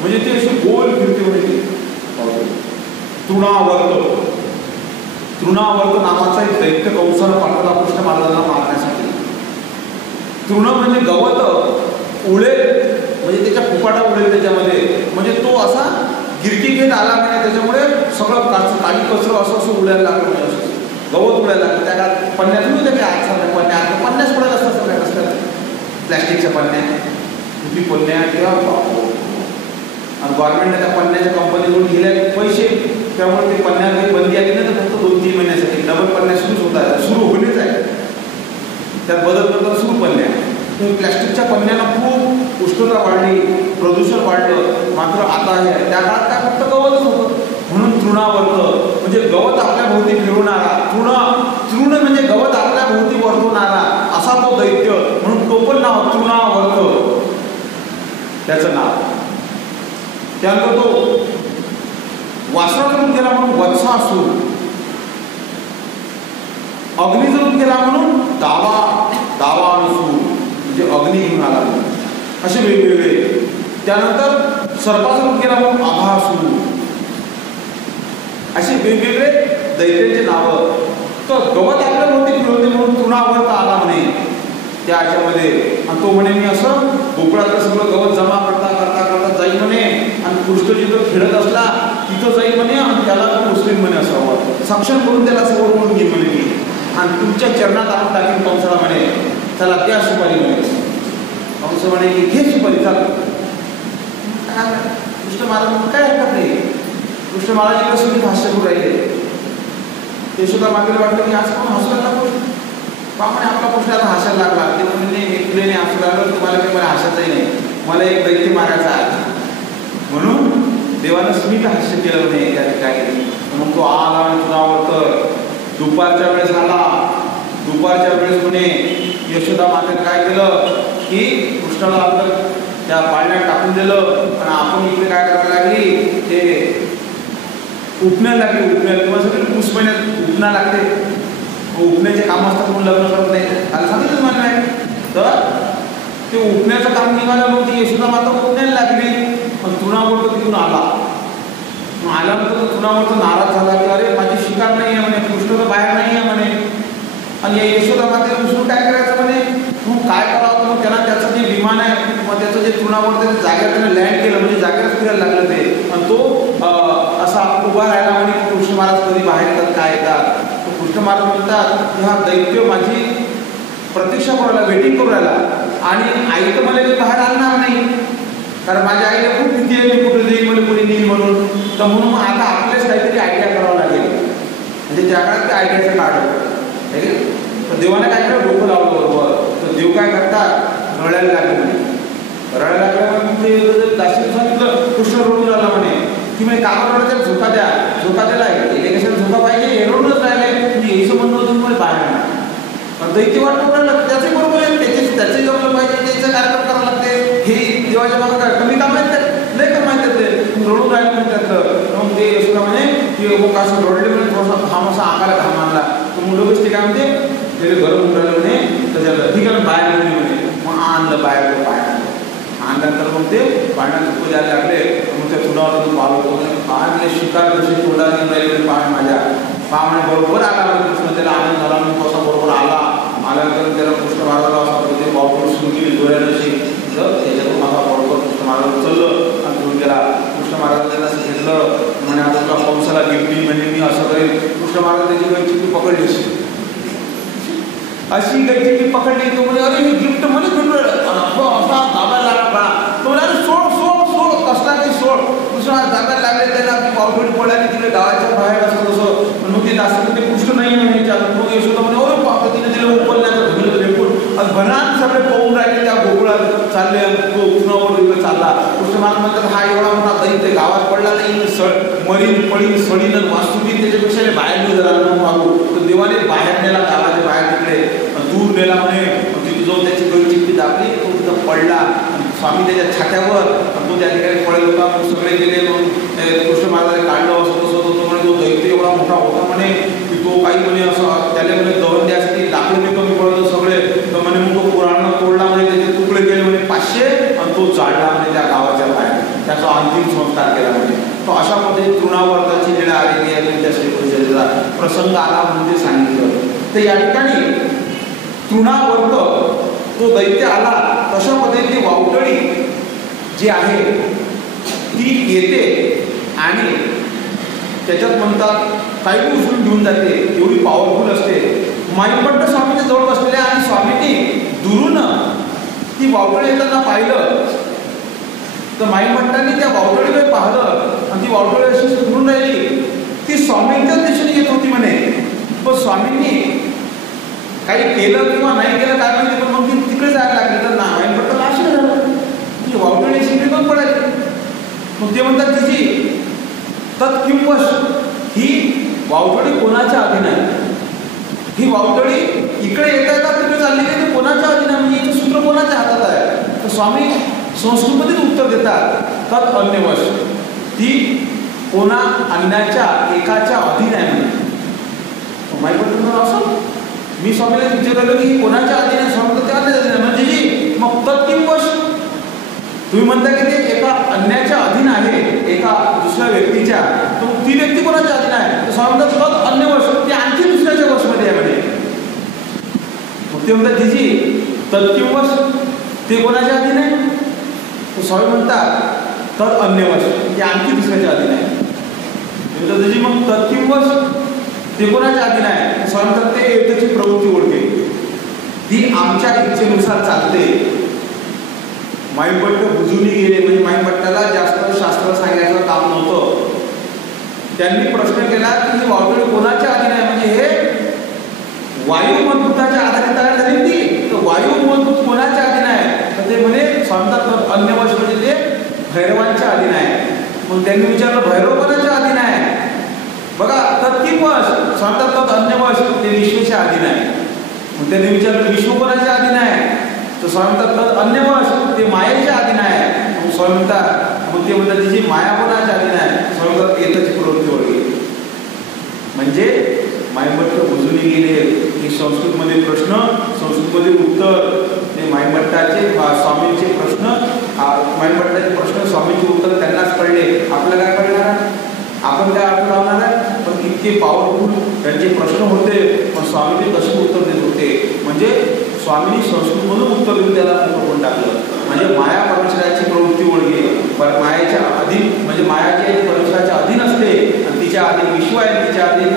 म्हणजे ते अशी गोल फिरते म्हणजे तृणावर्त नावाचा एक दैत्य कंसाला पाठवला कृष्ण महाराजांना मारण्यासाठी. तृण म्हणजे गवत उडेल, म्हणजे त्याच्या फुपाटा उडेल त्याच्यामध्ये, म्हणजे तो असा गिरकी घेत आला म्हणे. त्याच्यामुळे सगळं काळी कचरं असं उडायला लागलं, म्हणजे असं गवत उडायला लागलं. त्या काळात पन्न्यात होते ते आज पन्न्या, आता पन्न्यास पडत असतात सगळ्या रस्त्यात, प्लॅस्टिकच्या पन्न्या, किती पन्न्या किंवा आणि गव्हर्नमेंटने त्या पन्न्याच्या कंपनीकडून गेल्या पैसे, त्यामुळे ते पन्न्या काही बंदी आली नाही तर फक्त 2-3 महिन्यासाठी डबल पन्न्या सुरू होणेच आहे. त्यात बदल सुरू पन्न्या. प्लॅस्टिकच्या पन्न्याला खूप उष्णता वाढली, प्रदूषण वाढलं. मात्र आता हे त्या काळात काय फक्त गवतच होतं, म्हणून तृणावर्त म्हणजे गवत आपल्या भोवती फिरवणारा, तृण म्हणजे गवत आपल्या भोवती वर्तवणारा असा तो दैत्य, म्हणून टोपण नाव तृणावर्त त्याचं नाव. त्यानंतर तो वासरा जळून गेला म्हणून वत्सासूर, अग्नी जळून गेला म्हणून दावानसूर म्हणजे अग्नी घेऊन आला म्हणून, असे वेगवेगळे. त्यानंतर सर्पा जळून गेला म्हणून आभासूर, असे वेगवेगळे दैत्यांचे नावं. तर गवत आपल्या भोवती फिरवते म्हणून तृणावर्त आला म्हणे त्या याच्यामध्ये. आणि तो म्हणे मी असं गोकुळातलं सगळं गवत जमा करता जाईल म्हणे, आणि कृष्ण जिथं खेळत असला तिथं जाईल म्हणे, आणि त्याला मुस्लिम म्हणे असावं, सक्षम करून त्याला समोर म्हणून घे म्हणे मी, आणि तुमच्या चरणात आणून टाकीन कंसाला म्हणे. त्याला त्या सुपारी म्हणे. कंस म्हणे की घे सुपारी चाल. कृष्ण महाराज काय हरकत नाही. कृष्ण महाराज कसं हास्य करून राहिले. ते सुद्धा मागेला वाटलं की आज कोण हसवायला लागलो, म्हणे आपला कृष्ण आता हसायला लागला. ते म्हणजे तुले नाही हसू लागलं, तुम्हाला काही मला हसायचंही नाही, मला एक दैत्य मारायचा आहे. म्हणून देवानं स्मित हास्य केलं नाही त्या ठिकाणी. मग तो आला आणि तृणावर्त दुपारच्या वेळेस आला. दुपारच्या वेळेस म्हणे यशोदा मातेने काय केलं की कृष्णाला अंतर त्या पाळण्यात टाकून दिलं, आणि आपण इकडे काय करायला लागली, ते उपण्याला लागली. तुम्हाला सगळं पुस महिन्यात उपना लागते, उपण्याचे काम असतात म्हणून लग्न करत नाही, मला सांगितलंच म्हणणं आहे. तर ते उपण्याचं काम निघालं, मग ती यशोदा माता उपण्याला लागली. पण तृणावर्त तिथून आल्यानंतर तृणावर्त नाराज झाला की अरे माझी शिकार नाही आहे म्हणे, कृष्ण तर बाहेर नाही आहे म्हणे, आणि या यशोदा मातेला दुसरं काय करायचं म्हणे. मग काय करावं, मग त्याला त्याचं जे विमान आहे, मग त्याचं जे तृणावर्त ते जागेवर त्याने लँड केलं, म्हणजे जागेवर फिरायला लागलं ते, आणि तो असा उभा राहिला म्हणे की कृष्ण महाराज कधी बाहेर येतात काय येतात. कृष्ण महाराज म्हणतात की हा दैत्य माझी प्रतीक्षा करू राहिला, वेटिंग करू राहिला, आणि आई तर मला बाहेर आणणार नाही, कारण माझ्या आईला खूप भीती आहे मी कुठे जाईल, मला कोणी नेईल म्हणून. तर म्हणून मग आता आपल्याच काहीतरी आयडिया करावं लागेल. म्हणजे त्या काळात त्या आयडियाचं काढ आहे. तर देवाने काय केलं, डोकं लावलं बरोबर. तर देव काय करतात, रडायला लागले. रडायला लागल्यावर ते दाशी सांगितलं, कृष्ण रडून राहिला म्हणे की मी कामावर रडायला झोका द्या. झोका दिला आहे कशाला झोका पाहिजे, हे रडूनच राहिले, म्हणजे हे संबंध होतं मला बाहेर. दैत्य वाटतं राहिलं त्याचंही बरोबर आहे, त्याचंही जमलं पाहिजे, त्याचं कार्यक्रम करावं लागते. हे देवाच्या मागं काय कमी काम आहेत, लय काम आहेत त्यातले, रडून राहिलं म्हणजे त्यातलं. मग ते यशोदा म्हणे की मग असं रडले म्हणजे थोडासा घाम असा अंगाला घाम आणला. तर मुलं गोष्टी काय म्हणते, त्याला गरम होऊन राहिलं म्हणे, त्याच्याला ठीक आहे बाहेर म्हणे. मग आणलं बाहेर, बाहेर आणल्यानंतर मग ते पाण्यात झोपू द्यायला लागले. मग त्या तुडावरून पाहतो पाहणे शिकार जशी तोंडाने राहिले पाहणे माझ्या पाहणे बरोबर आला कृष्ण. त्याला आनंद झाला, मग कसा बरोबर आल्यानंतर त्याला कृष्ण महाराजाला असं ते पावडून सुरू केली जोड्यानं त्याच्यातून माझा बरोबर कृष्ण महाराज उचललं आणि घेऊन गेला. कृष्ण महाराज त्याला असं घेतलं म्हणे आता तुला कंसाला गिफ्टी म्हणजे मी असं करेन. कृष्ण महाराज त्याची गैची पकडली अशी गैची पकडली. तो म्हणजे अरे ही गिफ्ट मध्ये घेऊन असा दाबायला लागला बा. तो म्हणे सोड सोड सोड कसला काही सोड. कृष्ण दाबायला लागले त्याला पावडोळी पडल्याने तिकडे गावाच्या बाहेर असं तसं. मग ते दास ते कृष्ण नाही म्हणे. मग यशोदा म्हणे अरे बाप तिने दिलं चालले तो कृष्णावर चालला. कृष्ण महाराज म्हणतात हा एवढा मोठा दैत्य गावात पडला नाही, मरीन पळीन सडीन वास्तुकीन त्याच्यापेक्षा बाहेर नेऊ जरा मागू. तर देवाने बाहेर नेला, गावाच्या बाहेर तिकडे दूर नेला म्हणे. तिथे जाऊन त्याची गळचिप्पी दाबली, तो तिथं पडला. स्वामी त्याच्या छात्यावर तो त्या ठिकाणी पडेल होता. मग सगळे गेले, मग कृष्ण महाराजांनी काढलं असं तसं होतं म्हणे. तो दैत्य एवढा मोठा होता म्हणे की तो काही म्हणे असं त्याला म्हणे दहन द्यासाठी लाकडं मी कमी पडत सगळे. तर म्हणे मग तो पुराण तोडला म्हणे, त्याचे तुकडे केले म्हणे 500 आणि तो जाळला म्हणे त्या गावाच्या बाहेर. त्याचा अंतिम संस्कार केला म्हणे. तो अशा पद्धतीने तृणावर्ताची लीला आलेली आहे तुमच्या श्रीकृष्णाचा प्रसंग आला म्हणून ते सांगितलं. तर या ठिकाणी तृणावर्त तो दैत्य आला, तशा पद्धतीने वावटळी जी आहे ती येते आणि त्याच्यात म्हणतात काही उचलून घेऊन जाते, एवढी पॉवरफुल असते. माईपट्ट स्वामीच्या जवळ बसलेले आणि स्वामींनी दुरून ती वावटळी येताना पाहिलं. तर माईपट्टांनी त्या वावटळीकडे पाहिलं आणि ती वावटळी अशी सुरून राहिली. ती स्वामींच्याच दिशेने येत होती म्हणे. पण स्वामींनी काही केलं किंवा नाही केलं काय माहिती, पण मग ती तिकडे जायला लागली. तर ना माईपट्टाला अशी झालं ती वावटळी अशी निघून पडायची. मग ते म्हणतात तिची तत्किंवश, ही वावटळी कोणाच्या अधीन आहे? ही वावटळी इकडे येता येता तिकडे चालली नाही, तर कोणाच्या अधीन आहे? म्हणजे इथं सूत्र कोणाच्या हातात आहे? तर स्वामी संस्कृतमध्येच उत्तर देतात, तत् अन्यवश, ती कोणा अन्याच्या एकाच्या अधीन आहे म्हणे. माईपट्ट असं मी स्वामीला विचारलं की कोणाच्या अधीन आहे? स्वामी त्या अन्याच्या अधीन आहे. म्हणजे जी मग तत्किंवश तुम्ही म्हणता की ते एका अन्याच्या अधीन आहे, एका दुसऱ्या व्यक्तीच्या, तर ती व्यक्ती कोणाच्या अधीन आहे? तर स्वामी म्हणतात तत् अन्यवश, ती आणखी दुसऱ्याच्या वशमध्ये आहे म्हणे. मग ते म्हणतात जीजी तत्किंवश ते कोणाच्या अधीन आहे? तर स्वामी म्हणतात तत् अन्यवश, ते आणखी दुसऱ्याच्या अधीन आहे. म्हणतात जीजी मग तत्किंवश ते कोणाच्या अधीन आहे? स्वामी म्हणतात ते त्याची प्रवृत्ती ओळखे, ती आमच्या इच्छेनुसार चालते. माईपट्ट बुजून गेले, म्हणजे माईपट्टाला जास्त शास्त्र सांगायचं काम नव्हतं. त्यांनी प्रश्न केला की ही वावटळी कोणाच्या अधीन आहे? म्हणजे हे वायुमजबूताच्या आधारे तयार झाली ती, तर वायुमजबूत कोणाच्या अधीन आहे? तर ते म्हणे सांगतात अन्यवश, म्हणजे ते भैरवांच्या अधीन आहे. मग त्यांनी विचारलं भैरव कोणाच्या अधीन आहे? बघा तत्किंवश सांगतात अन्यवश, ते विश्वेच्या अधीन आहे. मग त्यांनी विचारलं विश्व कोणाच्या अधीन आहे? तर स्वामी म्हणतात अन्यवश, ते मायेच्या अधीन आहे. मग स्वामी म्हणतात, मग ते म्हणतात तिची माया कोणाच्या अधीन आहे? स्वामी म्हणतात येताची प्रवृत्ती ओळखी. म्हणजे माईपट्ट बुजून गेले की संस्कृतमध्ये प्रश्न, संस्कृतमध्ये उत्तर, ते माईपट्टाचे स्वामींचे प्रश्न, माईपट्टाचे प्रश्न स्वामींचे उत्तर त्यांनाच कळले. आपल्याला काय कळणार? आपण काय अर्थ लावणार आहे? पण इतके पॉवरफुल त्यांचे प्रश्न होते, पण स्वामींनी कसे उत्तर देत होते? म्हणजे स्वामींनी संस्कृतमधून उत्तर देऊन त्याला करून टाकलं. म्हणजे माया परमेश्वराची प्रवृत्ती ओळखी, पण मायाच्या अधीन, म्हणजे मायाचे परमेश्वराच्या अधीन असते आणि तिच्या अधीन विश्व आहे, तिच्या अधीन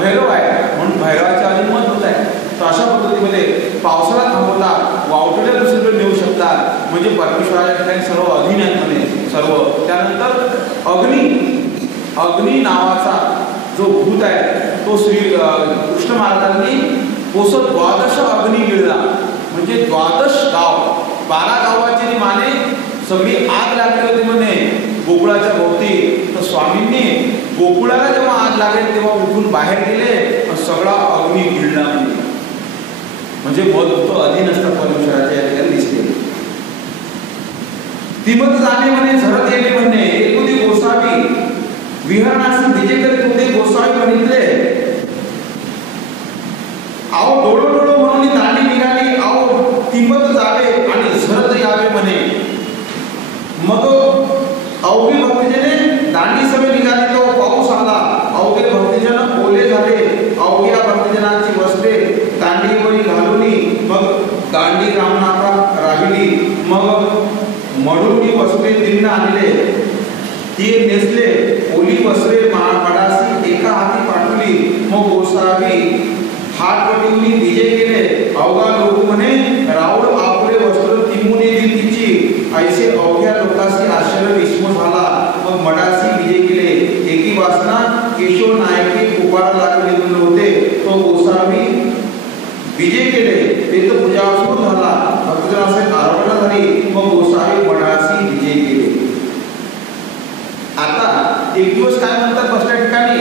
भैरव आहे, म्हणून भैरवाच्या अधीन मजबूत आहे. तर अशा पद्धतीमध्ये पावसाला थांबवतात, वावटळ्या दुसरीकडे नेऊ शकतात, म्हणजे परमेश्वराच्या ठिकाणी सर्व अधीन आहेत म्हणे सर्व. त्यानंतर अग्नी नावाचा जो भूत आहे तो श्री कृष्ण महाराजांनी कोसत 12 अग्नी गिळला. म्हणजे 12 गाव, 12 गावाची माने सगळी आग लागली होती म्हणे गोकुळाच्या भोवती. तर स्वामींनी गोकुळाला जेव्हा आग लागेल तेव्हा उठून बाहेर गेले आणि सगळा अग्नी गिळला म्हणे. म्हणजे मजबूत अधीन असतात परमेश्वराच्या या ठिकाणी दिसते. तिमत जाणे म्हणे झरत येणे म्हणे एकुदी गोसावी विहरणासी विजय करीत होते गोसावी म्हणितले. आओ डोळो डोळो म्हणून दांडी निघाली, आओ तिंबत जावे आणि झरत यावे म्हणे. मग अवघे भक्तजने दांडी सभे निघाली, तो पाऊस आला, अवघे भक्तजन ओले झाले, अवघ्या भक्तजनांची वस्त्रे दांडीवरी घालुनी, मग दांडी रामनाथा राहिली. मग मडूनी वस्त्रे दिंड आणले, ती नेसले, ओली वस्त्रे मडासी एका हाती पाठवली. मग गोसावी हात पटिवली विजय केले. अवघा लोक म्हणे राऊळ आपले वस्त्र तिमुनी दी तिची, ऐसे अवघ्या लोकांशी आश्चर्य विस्मय झाला. मग मडासी विजय केले. एकी वासना केशव नायके उपाडा लागले होते, तो गोसावी विजय केले ते तर पूजा सुरू झाला भक्तजनाचे आरोहण झाली मग गोसावी वडासी विजय केले. आता एक दिवस काय म्हणतात बसल्या ठिकाणी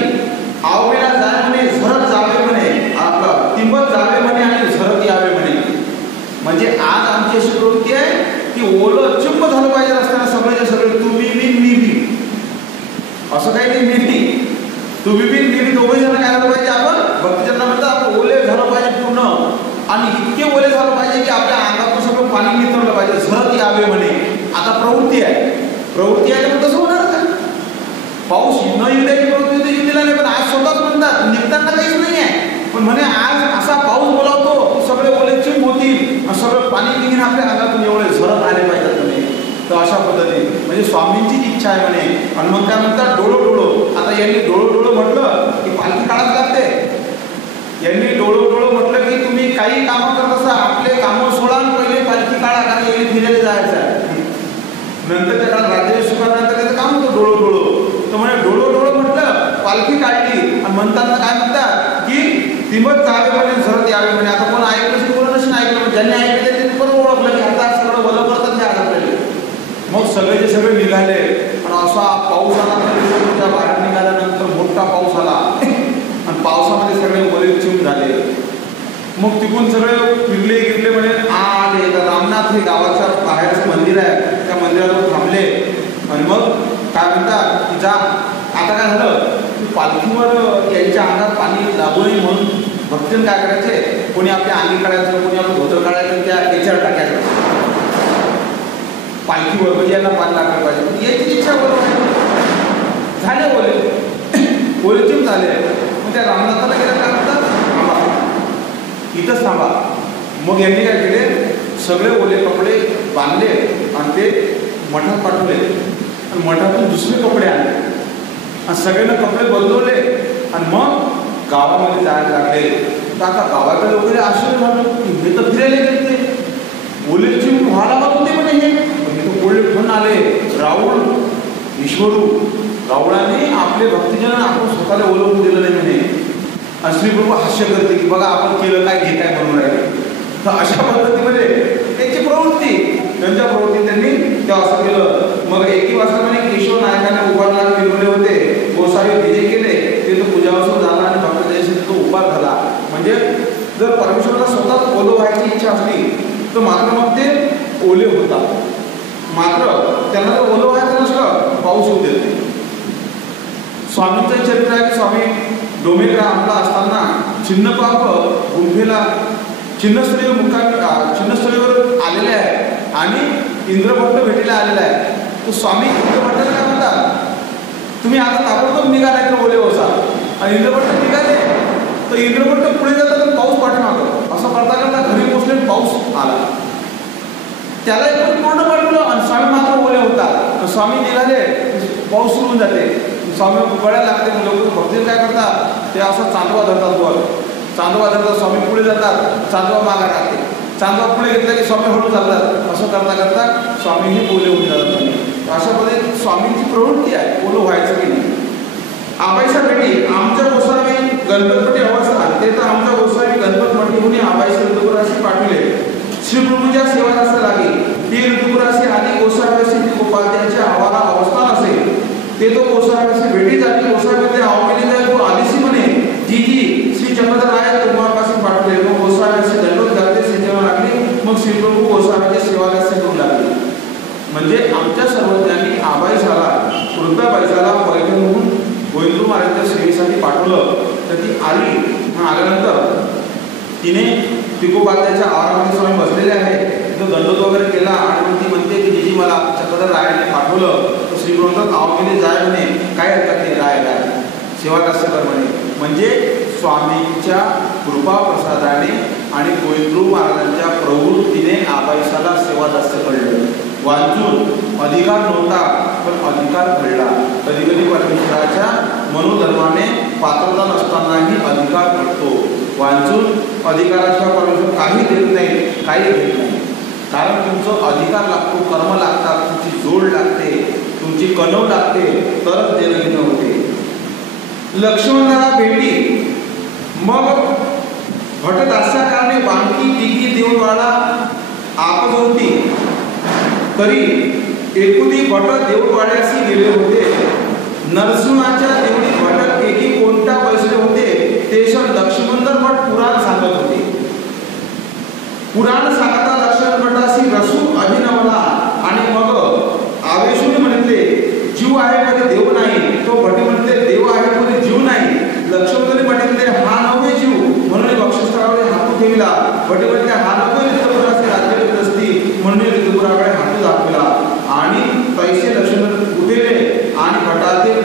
आववेला जाय म्हणे झरत जावे म्हणे आपलं तिंबत जावे म्हणे आणि झरत यावे म्हणे. म्हणजे आज आमची अशी प्रवृत्ती आहे की ओलं चिंब झालं पाहिजे असताना सगळेचे सगळे तुम्ही बिन मी बी असं काही नाही. मी बी तुम्ही बिन मी बी दोघे जण काय झालं पाहिजे आपण भक्तजनांना म्हणतात आपण ओले झालं पाहिजे पूर्ण आणि इतके ओले झालं पाहिजे की आपल्या अंगातून सगळं पाणी नितळलं पाहिजे झरत यावे म्हणे. आता प्रवृत्ती आहे तर कसं होणार का पाऊस न येऊ द्यायची प्रवृत्ती तर येऊ दिला नाही. पण आज स्वतःच म्हणतात निघताना काहीच नाही आहे पण म्हणे आज असा पाऊस बोलावतो की सगळे ओले चिंब होतील आणि सगळं पाणी निघून आपल्या अंगातून एवढे झरत आले पाहिजेत म्हणे. तर अशा पद्धतीने म्हणजे स्वामींचीच इच्छा आहे म्हणे. आणि मग काय म्हणतात डोळो डोळो. आता यांनी डोळो डोळो म्हटलं की पालखी काढाच लागते. यांनी डोळो डोळो म्हटलं की तुम्ही काही कामं करत असा आपले कामं सोडा पहिले पालखी काढा कारण यांनी फिरायला जायचं आहे. नंतर त्या काळात राज्याभिषेक सुखानंतर त्याचं काम होतं डोळो डोळो. तर म्हणे डोळो डोळो म्हटलं पालखी काढली आणि म्हणताना काय म्हणतात की तिंबत जावे म्हणे झरत यावे म्हणे. आता कोण ऐकलं की कोण नसेल ऐकलं ज्यांनी ऐकलं त्यांनी बरोबर ओळखलं की आता सगळं भलं करतात हे आज आपल्याला. मग सगळेचे सगळे निघाले आणि असा पाऊस आला त्या बाहेर निघाल्यानंतर मोठा पाऊस आला आणि पावसामध्ये सगळे ओले चिंब झाले. मग तिकडून सगळे फिरले गिरले म्हणे आले तर रामनाथ हे गावाच्या बाहेरचं मंदिर आहे त्या मंदिरावर थांबले आणि मग काय म्हणतात की जा. आता काय झालं की पालखीवर यांच्या अंगात पाणी लागू नये म्हणून भक्तजन काय करायचे कोणी आपल्या अंगी काढायचं कोणी आपलं धोतर काढायचं त्या याच्यावर टाकायचं पालखीवर म्हणजे यांना पाणी लागलं पाहिजे याची इच्छा बरोबर झाले ओले चिंब झाले. मग त्या रामनाथाला गेल्या काय म्हणतात थांबा इथंच थांबा. मग यांनी काय केले सगळे ओले कपडे बांधले आणि ते मठात पाठवले आणि मठातून दुसरे कपडे आणले आणि सगळ्यांना कपडे बदलवले आणि मग गावामध्ये जायला लागले. तर आता गावाकडे वगैरे आश्चर्य झालं की हे तर फिरायला गेले ओले चिंब व्हायला बघ होते म्हणे हे तो ओले पण आले. राहुल ईश्वरू राहुळाने आपले भक्तजन आपण स्वतःला ओळखून दिलं नाही म्हणे. आणि श्रीप्रभू हास्य करते की बघा आपण केलं काय घे काय म्हणून राहिले. तर अशा पद्धतीमध्ये त्यांची प्रवृत्ती त्यांच्या प्रवृत्ती त्यांनी तेव्हा असं केलं. मग एकी वाजता म्हणे केशव नायकाने उभारला फिरवले होते गोसावी विजय केले ते तो पूजावसून झाला आणि भक्तजनाशी तो उभार झाला. म्हणजे जर परमेश्वराला स्वतःच ओलं व्हायची इच्छा असली तर मात्र मग ते ओले होतात. मात्र त्यांना जर ओलं व्हायचं नसलं पाऊस होऊ देत नाही. स्वामींचं चरित्र आहे की स्वामी डोमेग्रामला असताना छिन्नपाप गुंफेला छिन्नस्थळीवर आलेले आहे आणि इंद्रभट्ट भेटीला आलेला आहे. तो स्वामी इंद्रभट्टाला काय म्हणतात तुम्ही आता ताबडतोब निघालाय तर ओले होसा. आणि इंद्रभट्ट निघाले तर इंद्रभट्ट पुढे जातात पाऊस पाठीमागं असं करता करता घरी पोहोचले पाऊस आला. त्याला एक पूर्ण पाठवलं आणि स्वामी मात्र ओले होतात. स्वामी निघाले पाऊस सुरू होऊन जाते स्वामी गळ्या लागते. लोक भक्ती काय करतात ते असं चांदवा धरतात वर चांदवा धरतात स्वामी पुढे जातात चांदवा मागा राहते चांदवा पुढे घेतला की स्वामी हळू जातात. असं करता करता स्वामीही ओले होऊन जातात. अशा पद्धतीने स्वामींची प्रवृत्ती आहे ओलं व्हायचं की नाही. आबाईसा भेटी आमच्या गोसावी गणपतपटी अवस्था ते तर आमच्या गोसावी गणपतपटीहून आबाईसा ऋतुपुराशी पाठविले. श्रीप्रभूच्या सेवा जास्त लागेल ती ऋतुपुराशी आधी गोसाव्याशी उपाध्यायाचे आवाला अवस्थान असेल ते तो गोसाव्याशी भेटी जाती गोसाव्यामध्ये आवलेली जाय तो आदिशी म्हणे जी श्री चक्रधराय तुम्हापासून पाठवले. मग गोसाव्याशी दंडोत घालते सेवा लागली. मग श्रीप्रभू गोसाव्याचे सेवादास्य करू लागले. म्हणजे आमच्या सर्वज्ञांनी आबाईसाला कृपाबाईसाला पैठणहून गोविंदराव महाराजांच्या सेवेसाठी पाठवलं तर ती आली. आल्यानंतर तिने तिकोपाध्याच्या आवारामध्ये स्वामी बसलेले आहे तो दंडोत वगैरे केला आणि ती म्हणते की जी मला चक्रधर रायाने पाठवलं तर श्रीप्रभूंचा आवलेले जाय म्हणे काय हरकत नाही राहायला सेवादास्य कर म्हणे. म्हणजे स्वामींच्या कृपा प्रसादाने आणि गोविंदराव महाराजांच्या प्रवृत्तीने आबाईसाला सेवादास्य कळलं. वाचून अधिकार नव्हता पण अधिकार घडला. कधी कधी परमेश्वराच्या मनोधर्माने पात्रता नसतानाही अधिकार घडतो. वाचून अधिकाराशिवाय परमेश्वर काही देत नाही काही घेत नाही. कारण तुमचं अधिकार लागतो कर्म लागतात तुमची जोड लागते तुमची कणव लागते तरच देणं घेणं होते. लक्ष्मणाला भेटी मग भटदास्या कारणे लागले बांकी तिघी देऊळवाडा आपजोती तरी एकुदी भट देऊळवाड्याशी गेले होते. नरसिंहाच्या देवळी भट एकी कोणत्या बसले होते तेशन लक्ष्मणधर भट पुराण सांगत होते. पुराण सांगता लक्ष्मण भटाशी रसू अभिनवला आणि मग आवेशून म्हणले जीव आहे पण देव नाही. तो भट म्हणते देव आहे पण जीव नाही. लक्ष्मणधर म्हणते हा नव्हे जीव म्हणून बक्षस्थळावर हात ठेवला. भट म्हणते हा नव्हे ऋतुपुराचे राज्य असती म्हणून ऋतुपुराकडे हात दाखवला आणि पैसे लक्ष्मण उठेले आणि भटाचे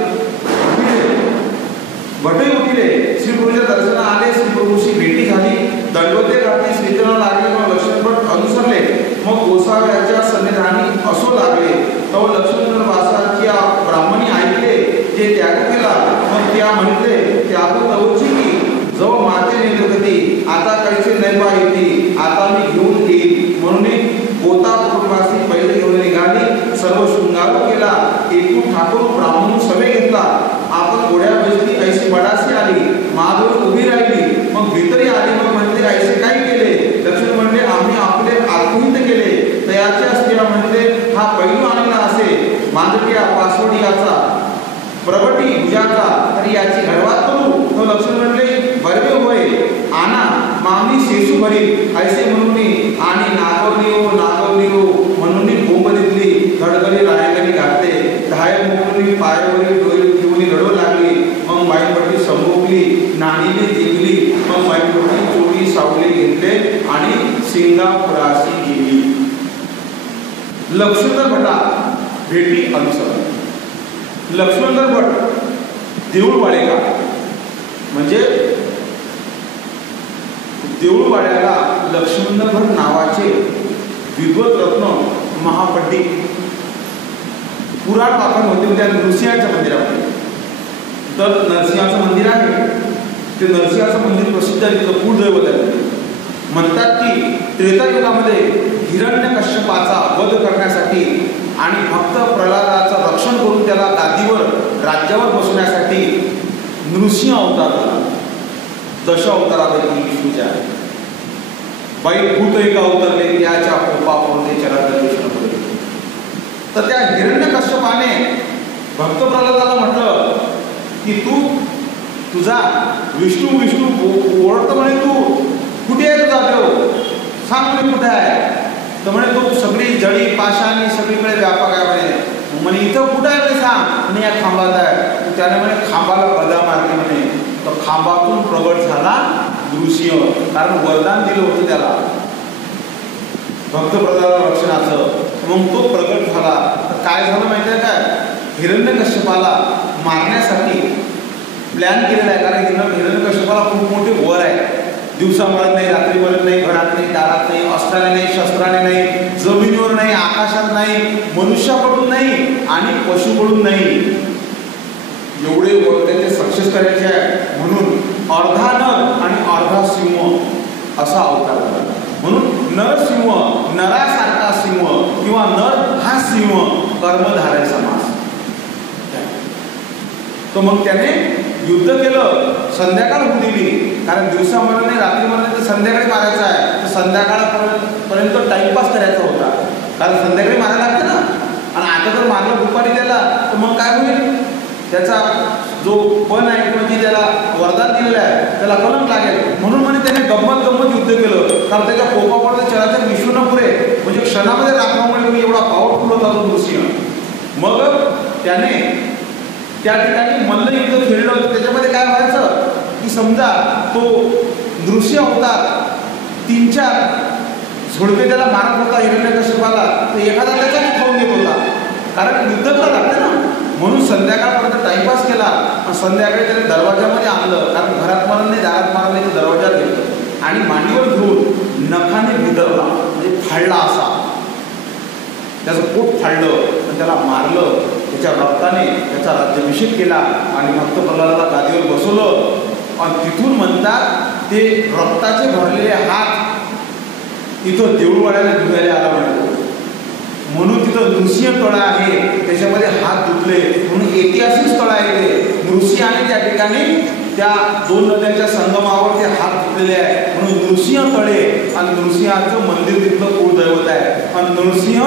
भटही उठले. श्रीप्रभूच्या दर्शना आले. श्रीप्रभूशी भेटी झाली. दंडवते घातली. श्रीचरण लागले. मग लक्ष्मण भट अनुसरले. मग गोसाव्याच्या सन्निधानी असो लागले. तो लक्ष्मण वासाच्या ब्राह्मणी ऐकले ते त्याग केला. मग त्या म्हणते त्याग तवची की जो माते नेत्रगती आता कैसे नाही पाहिजे आता मी घेऊन येईल म्हणून गोता कुटुंबासी पहिले घेऊन निघाली. सर्व शृंगार केला. एकू ठाकूर ब्राह्मण सभे घेतला. आपण घोड्या बसली ऐशी बडासी आली. महादेव उभी राहिली. मग भीतरी आली. मग म्हणते ऐसे काय केले. लक्ष्मण म्हणले आम्ही आपले आत्महित केले. तयाच्या स्त्रिया म्हणते हा पैलू आणला असे मांजट्या पासवडियाचा प्रगटी भुजाचा तरी याची घडवात करू. तो लक्ष्मण म्हणले बरबे होय आना मामी शेषू भरी ऐसे म्हणून आणि नागवली म्हणून बोंब दिली. धडगडी रायगडी घातले. धाय मुकली पायावरील डोळे ठेवून रडू लागली. मग माईपट्टी संभोगली. नाणीने जिंकली. मग माईपट्टी चोळी सावली घेतले आणि सिंगापुराशी गेली. लक्ष्मणधर भटा भेटी अनुसरण. लक्ष्मणधर भट देऊळवाडेला म्हणजे देऊळवाड्याला लक्ष्मणधर भट नावाचे विद्वत रत्न महापंडित पुराण वापर होते त्या नरसिंहाच्या मंदिरामध्ये. तर नरसिंहाचं मंदिर आहे. ते नरसिंहाचं मंदिर प्रसिद्ध आहे. तिथं कुळदैवत आहे. म्हणतात की त्रेतायुगामध्ये हिरण्यकश्यपाचा वध करण्यासाठी आणि भक्त प्रल्हादाचं रक्षण करून त्याला गादीवर राज्यावर बसवण्यासाठी नृसिंह अवतार झाला. दश अवतारापैकी विष्णूच्या भूत एक अवतरले त्याच्या कोपापुरते चराचर विष्णू पुढे. तर त्या हिरण्यकश्यपाने भक्त प्रल्हादाला म्हटलं की तू तुझा विष्णू ओळखतो म्हणे. तू कुठे आहे तुझा देव सांग म्हणे कुठे आहे. तर म्हणे तो सगळी जळी पाशानी सगळीकडे व्यापक आहे म्हणे. इथं कुठं आहे म्हणे सांग. म्हणे या खांबात आहे. त्याने म्हणे खांबाला गदा मारली म्हणे. तर खांबातून प्रगट झाला नृसिंह. कारण वरदान दिलं होतं त्याला भक्त प्रल्हाद रक्षणाचं. मग तो प्रगट झाला. तर काय झालं माहिती आहे काय. हिरण्यकश्यपाला मारण्यासाठी प्लॅन केलेला आहे. कारण हिरण्यकश्यपाला खूप मोठे वर आहे. दिवसा मरत नाही, रात्री मरत नाही, घरात नाही, दारात नाही, अस्त्राने नाही, शस्त्राने नाही, जमिनीवर नाही, आकाशात नाही, मनुष्याकडून नाही आणि पशुकडून नाही. एवढे वर त्याचे सक्सेस करायचे आहे म्हणून अर्धा नर आणि अर्धा सिंह असा अवतार झाला. म्हणून नरसिंह नरासारखा सिंह किंवा नर हा सिंह कर्मधारय समास. तो मग त्याने युद्ध केलं. संध्याकाळ होऊ दिली. कारण दिवसा मरण नाही, रात्री मरण नाही, तर संध्याकाळी मारायचं आहे. तर संध्याकाळपर्यंत टाइमपास करायचा होता. कारण संध्याकाळी मारायला लागतं ना. आणि आता जर मारलं दुपारी त्याला तर मग काय होईल. त्याचा जो पण आहे किंवा जी त्याला वरदान दिलेलं आहे त्याला कलंक लागेल. म्हणून म्हणे त्याने गंमत युद्ध केलं. कारण त्याच्या कोपापर्यंत चराचर विश्व न पुरे म्हणजे क्षणामध्ये राखण्यामुळे एवढा पॉवरफुल होता तो नृसिंह. मग त्याने त्या ठिकाणी मल्ल युद्ध खेळलं होतं. त्याच्यामध्ये काय व्हायचं की समजा तो नृसिंह अवतार 3-4 झोडपे त्याला मारत होता हिरण्यकश्यपाला. तर एखादा त्याच्याने खाऊन घेत होता. कारण युद्ध तर लागते ना. म्हणून संध्याकाळपर्यंत टाइमपास केला. संध्याकाळी त्याने दरवाजामध्ये आणलं. कारण घरात मारून नाही, दारात मारून नाही, तर दरवाजात घेतलं आणि मांडीवर घेऊन नखाने भिदरला म्हणजे फाडला. असा त्याचं पोट फाडलं आणि त्याला मारलं. त्याच्या रक्ताने त्याचा राज्याभिषेक केला आणि भक्त प्रल्हादाला गादीवर बसवलं. आणि तिथून म्हणतात ते रक्ताचे भरलेले हात इथं देऊळवाड्याला धुवायला आला म्हणतो. म्हणून तिथं नृसिंह तळ आहे. त्याच्यामध्ये हात धुतले म्हणून ऐतिहासिक स्थळ आहे ते. नृसिंहाने त्या ठिकाणी त्या दोन नद्यांच्या संगमावर ते हात फुटलेले आहे म्हणून नृसिंह तळे आणि नृसिंहाचं मंदिर तिथलं कुळदैवत आहे. आणि नृसिंह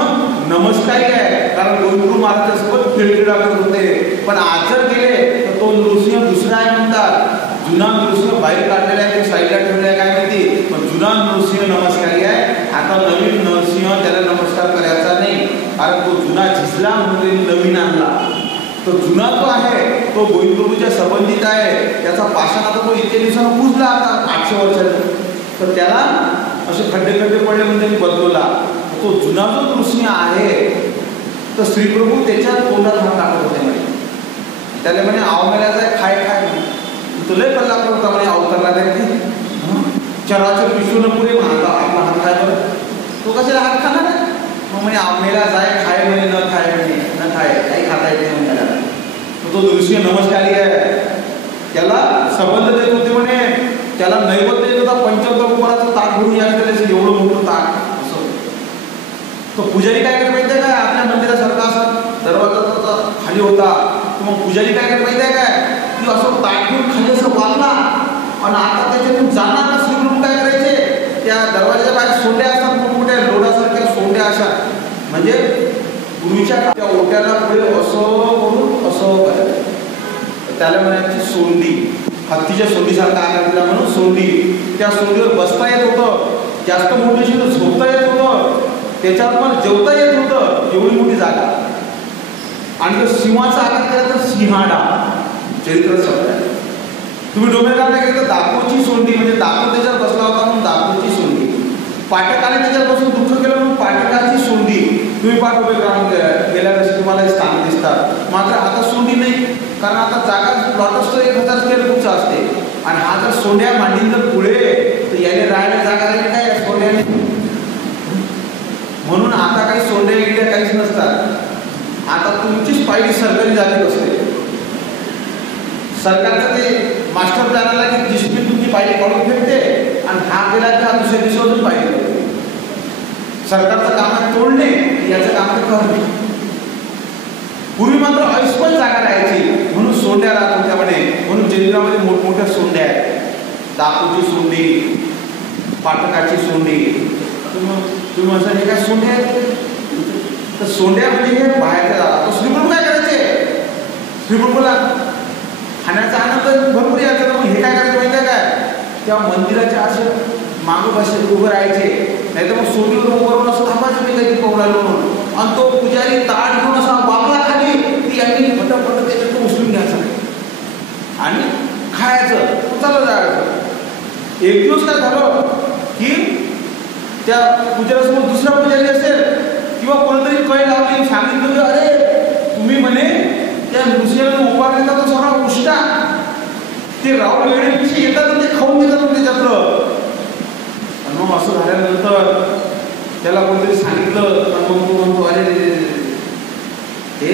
नमस्कारी आहे कारण गोविंदगुरु महाराजांसोबत खेळखेळा करत होते. पण आज जर गेले तर तो नृसिंह दुसरा आहे म्हणतात. जुना नृसिंह बाहेर काढलेला आहे, साईडला ठेवलेला आहे काय माहिती, पण जुना नृसिंह नमस्कारी आहे. आता नवीन नरसिंह त्याला नमस्कार करायचा नाही कारण तो जुना झिजला म्हणून नवीन आणला. तो जुना जो आहे तो गोविंदगुरूच्या संबंधित आहे. त्याचा पाषाण आता तो इतके दिवसांना पुजला आता 800 वर्षांनी, तर त्याला असे खड्डे खड्डे पडले म्हणजे मी बदलवला. तो जुना जो नृसिंह आहे तर श्रीप्रभू त्याच्या तोंडात हात टाकत होते म्हणे. त्याला म्हणे आवमेल्याचा खाय खाय तुला कल्ला होता म्हणे अवतरला नाही चराचर विश्व न पुरे म्हणता आपला हात खाय बरं तो कशाला हात खाणार आहे. मग म्हणे आवमेला जाय खाय म्हणे न खाय म्हणे न खाय काही खाता येते म्हणे त्याला. तो नृसिंह नमस्कारी आहे त्याला संबंध देत होते म्हणे. त्याला नैवेद्य देत होता पंचगोपराचं ताट घेऊन या त्याला एवढं मोठं ताट असं. तो पुजारी काय करत माहिती आहे काय आपल्या मंदिरासारखा असं दरवाजा खाली होता. मग पुजारी काय करत माहिती आहे काय की असं ताट घेऊन खाली असं वागला आणि आता त्याच्यातून जाणार ना श्रीप्रभू काय करायचे त्या दरवाजाच्या बाहेर सोंड्या असतात मोठमोठ्या लोडासारख्या सोंड्या अशा म्हणजे पूर्वीच्या त्या ओट्याला पुढे असं करून असं करायचं. त्याला म्हणायची सोंडी हत्तीच्या सोंडीसारखा आकार दिला म्हणून सोंडी. त्या सोंडीवर बसता येत होतं जास्त मोठी झोपता येत होतं त्याच्यावर पण जेवता येत होतं एवढी मोठी जागा. आणि तो सिंहाचा आकार केला तर सिंहाडा चरित्र शब्द आहे. तुम्ही डोंगरगावला गेले तर दापोची सोंडी म्हणजे दापो त्याच्यावर बसला होता म्हणून दापोची सोंडी. पाठकाने त्याच्यावर बसून दुःख केलं म्हणून पाठकाची सोंडी. तुम्ही पाठ उभे ग्राउंड गेल्या वर्षी तुम्हाला स्थान दिसतात. मात्र आता सोंडी नाही कारण आता जागा प्लॉट असतो 1000 स्क्वेअर फूटचा असते आणि हा जर सोंड्या मांडीन जर पुढे तर याने राहायला जागा राहील काय सोंड्याने. म्हणून आता काही सोंड्या गिड्या काहीच नसतात. आता तुमचीच पायरी सरकारी जागी बसते. सरकारचं ते मास्टर प्लॅन आला की डिस्प्लिन तुमची पायरी काढून फेकते आणि हा गेला की हा दुसऱ्या दिवसातून पायरी करते. सरकारचं काम आहे तोडणे याचं काम आहे करणे. पूर्वी मात्र ऐसपण जागा राहायची म्हणून सोंड्या राहत होत्या म्हणे. म्हणून जंगलामध्ये मोठमोठ्या सोंड्या आहेत. दापोची सोंडी पाठकाची सोंडी. तुम्ही म्हणता हे काय सोंड्या आहेत तर सोंड्या म्हणजे हे बाहेरच्या जागा. तो श्रीप्रभू काय करायचे श्रीप्रभूला खाण्याचा आनंद भरपूर यायचा तर मग हे काय करायचं माहिती आहे काय त्या मंदिराच्या असं मागं भाषेत उभं राहायचे नाही तर मग सोडीवर उभं करून असं थांबायचं मी काही पवडायला म्हणून. आणि तो पुजारी ताट घेऊन असा वागला खाली ती यांनी फटाफट त्याच्यात उचलून घ्यायचं आणि खायचं चाललं जायचं. एक दिवस काय झालं की त्या पुजाऱ्यासमोर दुसरा पुजारी असेल किंवा कोणतरी कळ लावली सांगितलं की अरे तुम्ही म्हणे त्या नृसिंहाला उपार देतात तो सगळा उष्टा ते रावळ वेळेपेक्षा येतात ते खाऊन घेतात त्याच्यातलं. आणि मग असं झाल्यानंतर त्याला कोणतरी सांगितलं आणि मग तो म्हणतो अरे हे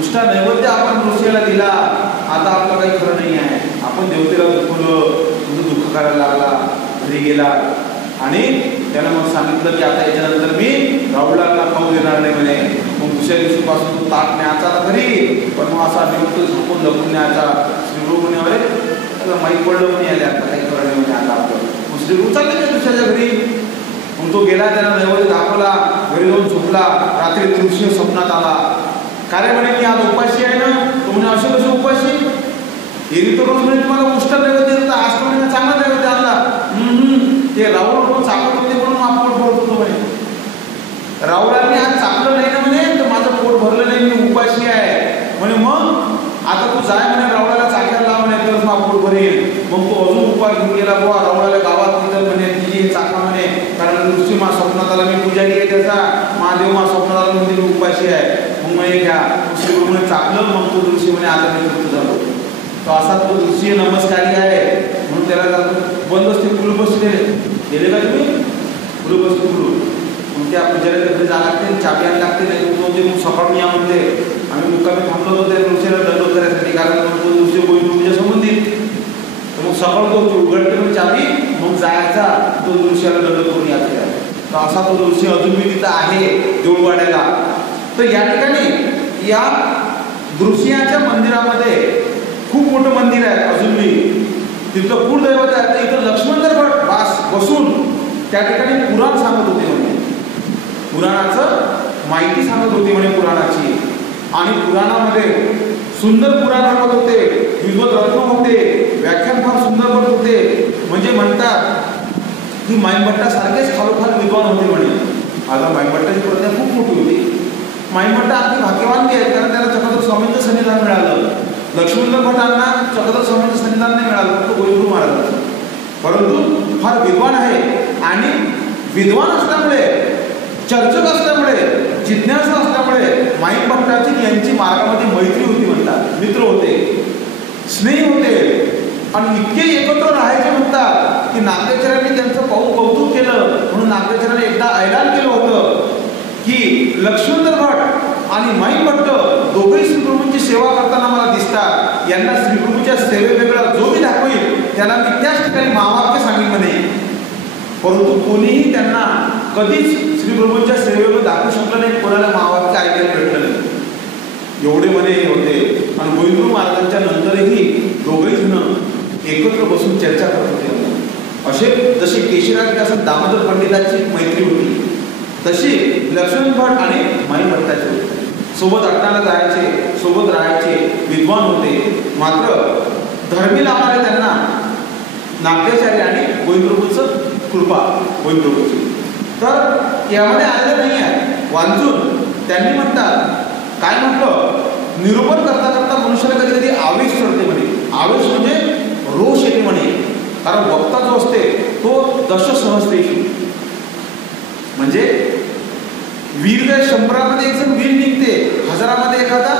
उष्टा नैवेद्य आपण नृसिंहाला दिला आता आपलं काही खरं नाही आहे. आपण देवतेला दुखवलं तुझं दुःख करायला लागला घरी गेला आणि त्यानं मग सांगितलं की आता याच्यानंतर मी राहुलांना खाऊ देणार नाही म्हणे. मग दुसऱ्या दिवशीपासून तो ताट न्यायचा घरी पण मग असा निवडतो झोपून लपून न्यायचा. श्रीप्रभू म्हणे अरे त्याला माहीत पडलं पण यायला आता काही खरं नाही म्हणे आता आपलं. मग श्रीप्रभू चालले का दुसऱ्याच्या घरी. मग तो गेला त्याला नैवेद्य दाखवला घरी जाऊन झोपला. रात्री नृसिंह स्वप्नात आला. काय म्हणे मी आज उपाशी आहे ना. तो म्हणे असे कसे उपाशी एरी तर रोज म्हणे तुम्हाला उष्ट नैवेद्य देत आज तो म्हणे चांगला नैवेद्य आणला. ते राहुल चाकत होते म्हणून आपण पोट होतो म्हणे. राहुलांनी आज चाकलं नाही ना म्हणे तर माझं पोट भरलं नाही मी उपाशी आहे म्हणे. मग आता तू जाय म्हणे राहुलाला चाकायला लाव म्हणे तर मग पोट भरेल. मग तो अजून उपाय घेऊन गेला बुवा राहुलाला गावात निघाल म्हणे तिची चाका म्हणे कारण नृसिंह मा स्वप्नात आला मी पुजारी आहे त्याचा महादेव मा स्वप्नात आला म्हणजे मी उपाशी आहे. मग म्हणे घ्या श्रीप्रभू म्हणे चाकलं. मग तो नृसिंह म्हणे आता मी तृप्त झालो. तो असा तो नृसिंह नमस्कारी आहे म्हणून त्याला बंद असते कुलूप बसलेले गेले का तुम्ही कुलूप असते कुलूप. मग त्या पुजाऱ्याच्या घरी जावं लागते चाबी आणावी लागते नाही तो मग सकाळून या म्हणते. आम्ही मुक्कामी थांबलो होतो त्या नृसिंहाला दंड करायसाठी कारण तो नृसिंह गोविंदगुरूच्या संबंधित. तर मग सकाळ तो उघडते चाबी मग जायचा तो नृसिंहाला दंड करून यायचा. तर असा तो नृसिंह अजून मी तिथं आहे देऊळवाड्याला. तर या ठिकाणी या नृसिंहाच्या मंदिरामध्ये खूप मोठं मंदिर आहे अजूनही तिथलं कुलदैवत आहे. तर इथं लक्ष्मणधर भट बसून त्या ठिकाणी पुराण सांगत होते म्हणे. पुराणाचं माहिती सांगत होती म्हणे पुराणाची. आणि पुराणामध्ये सुंदर पुराण सांगत होते, विद्वत रत्न होते, व्याख्यान फार सुंदर करत होते. म्हणजे म्हणतात की माईभट्टासारखेच खालोखाल विद्वान होते म्हणे. आता माईभट्टाची प्रज्ञा खूप मोठी होती. माईभट्ट अगदी भाग्यवान बी आहेत, कारण त्याला चक्रधर स्वामींचं सन्निधान मिळालं. लक्ष्मणधर भटांना चक्रधर स्वामींचं सन्निधान नाही मिळालं, फक्त गोविंदगुरु महाराज. परंतु फार विद्वान आहे आणि विद्वान असल्यामुळे, चर्चक असल्यामुळे, जिज्ञासू असल्यामुळे माईभट्टाची यांची मार्गामध्ये मैत्री होती म्हणतात. मित्र होते, स्नेह होते आणि इतके एकत्र राहायचे म्हणतात की नागेश्वरांनी त्यांचं कौतुक केलं. म्हणून नागेश्वरांनी एकदा ऐलान केलं होतं की लक्ष्मणधर भट आणि माईभट्ट दोघेही श्रीप्रभूंची सेवा करताना मला दिसतात. यांना श्रीप्रभूच्या सेवेवेगळा जो मी दाखवेल त्याला मी त्याच ठिकाणी महावाक्य सांगेन म्हणे. परंतु कोणीही त्यांना कधीच श्रीप्रभूंच्या सेवेवर दाखवू शकलं नाही, कोणाला महावाक्य ऐकायला भेटलं नाही. एवढे म्हणे होते. आणि गोविंदगुरु महाराजांच्या नंतरही दोघेही जण एकत्र बसून चर्चा करत होते. असे जसे केशराज दामोदर पंडितांची मैत्री होती, तशी लक्ष्मण भट आणि माईभट्टाची होती. सोबत अड्डाला जायचे, सोबत राहायचे, विद्वान होते. मात्र धर्मी लावणारे त्यांना नाट्याचार्य आणि गोविंदप्रभूंचं कृपा गोविंदप्रभूची. तर यामध्ये आलेलं नाही आहे वांचून. त्यांनी म्हणतात काय म्हटलं, निरूपण करता करता मनुष्याला कधी कधी आवेश चढते म्हणे. आवेश म्हणजे रोष येते म्हणे. कारण वक्ता जो असते तो दशसहस्रेषु, म्हणजे वीर काय 100 एक जण वीर निघते, 1000 एखादा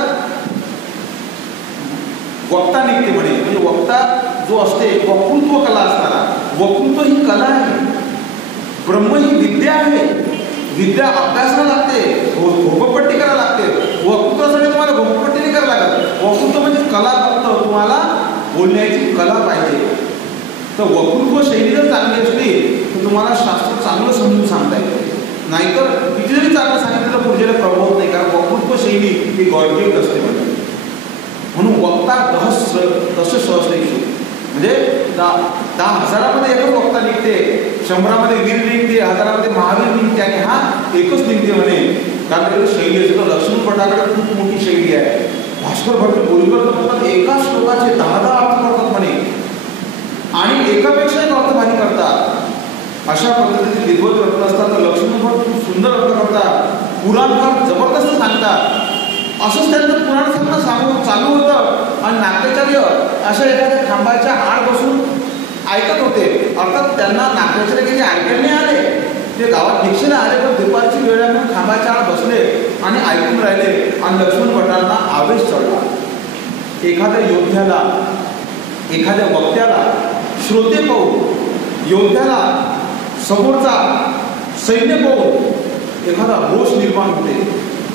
वक्ता निघते म्हणे. म्हणजे वक्ता जो असते वक्तृत्व कला असणारा. वक्तृत्व ही कला आहे, ब्रह्म ही विद्या आहे. विद्या अभ्यासाला लागते, घोकपट्टी करायला लागते. वक्तृत्वासाठी तुम्हाला घोकपट्टी नाही करायला लागत. वक्तृत्व म्हणजे कला, फक्त तुम्हाला बोलण्याची कला पाहिजे. तर वक्तृत्व शैली जर चांगली असली तर तुम्हाला शास्त्र चांगलं समजून सांगता येते. नाहीतर किती जरी चांगलं सांगितलं तर पुढच्याला प्रभाव होत नाही, कारण वक्तृत्व शैली ही गॉड गिफ्ट असते म्हणजे. म्हणून वक्ता दशसहस्रेषु, म्हणजे 10,000 एकच वक्ता निघते, 100 वीर निघते, 1000 महावीर निघते आणि हा एकच निघते म्हणे. कारण शैली असते. तर लक्ष्मण भटाकडे खूप मोठी शैली आहे. भास्कर भट बोलकर म्हणतात एका श्लोकाचे 10 अर्थ करतात म्हणे आणि एकापेक्षा एक अर्थ भारी करतात. अशा पद्धतीचे विद्वत रत्न असतात. तर लक्ष्मण भट खूप सुंदर अर्थ करतात, पुराण फार जबरदस्त सांगतात. असंच त्यांचं पुराण सांगणं चालू होतं आणि नाट्याचार्य अशा एखाद्या खांबाच्या आड बसून ऐकत होते. अर्थात त्यांना नाट्याचार्य काही ऐकायला नाही आले, ते गावात भिक्षेला आले, पण दुपारची वेळ म्हणून खांबाच्या आड बसले आणि ऐकून राहिले. आणि लक्ष्मण भटांना आवेश चढला. एखाद्या योद्ध्याला, एखाद्या वक्त्याला श्रोते पाहून, योद्ध्याला समोरचा सैन्य पाहून एखादा रोष निर्माण होते,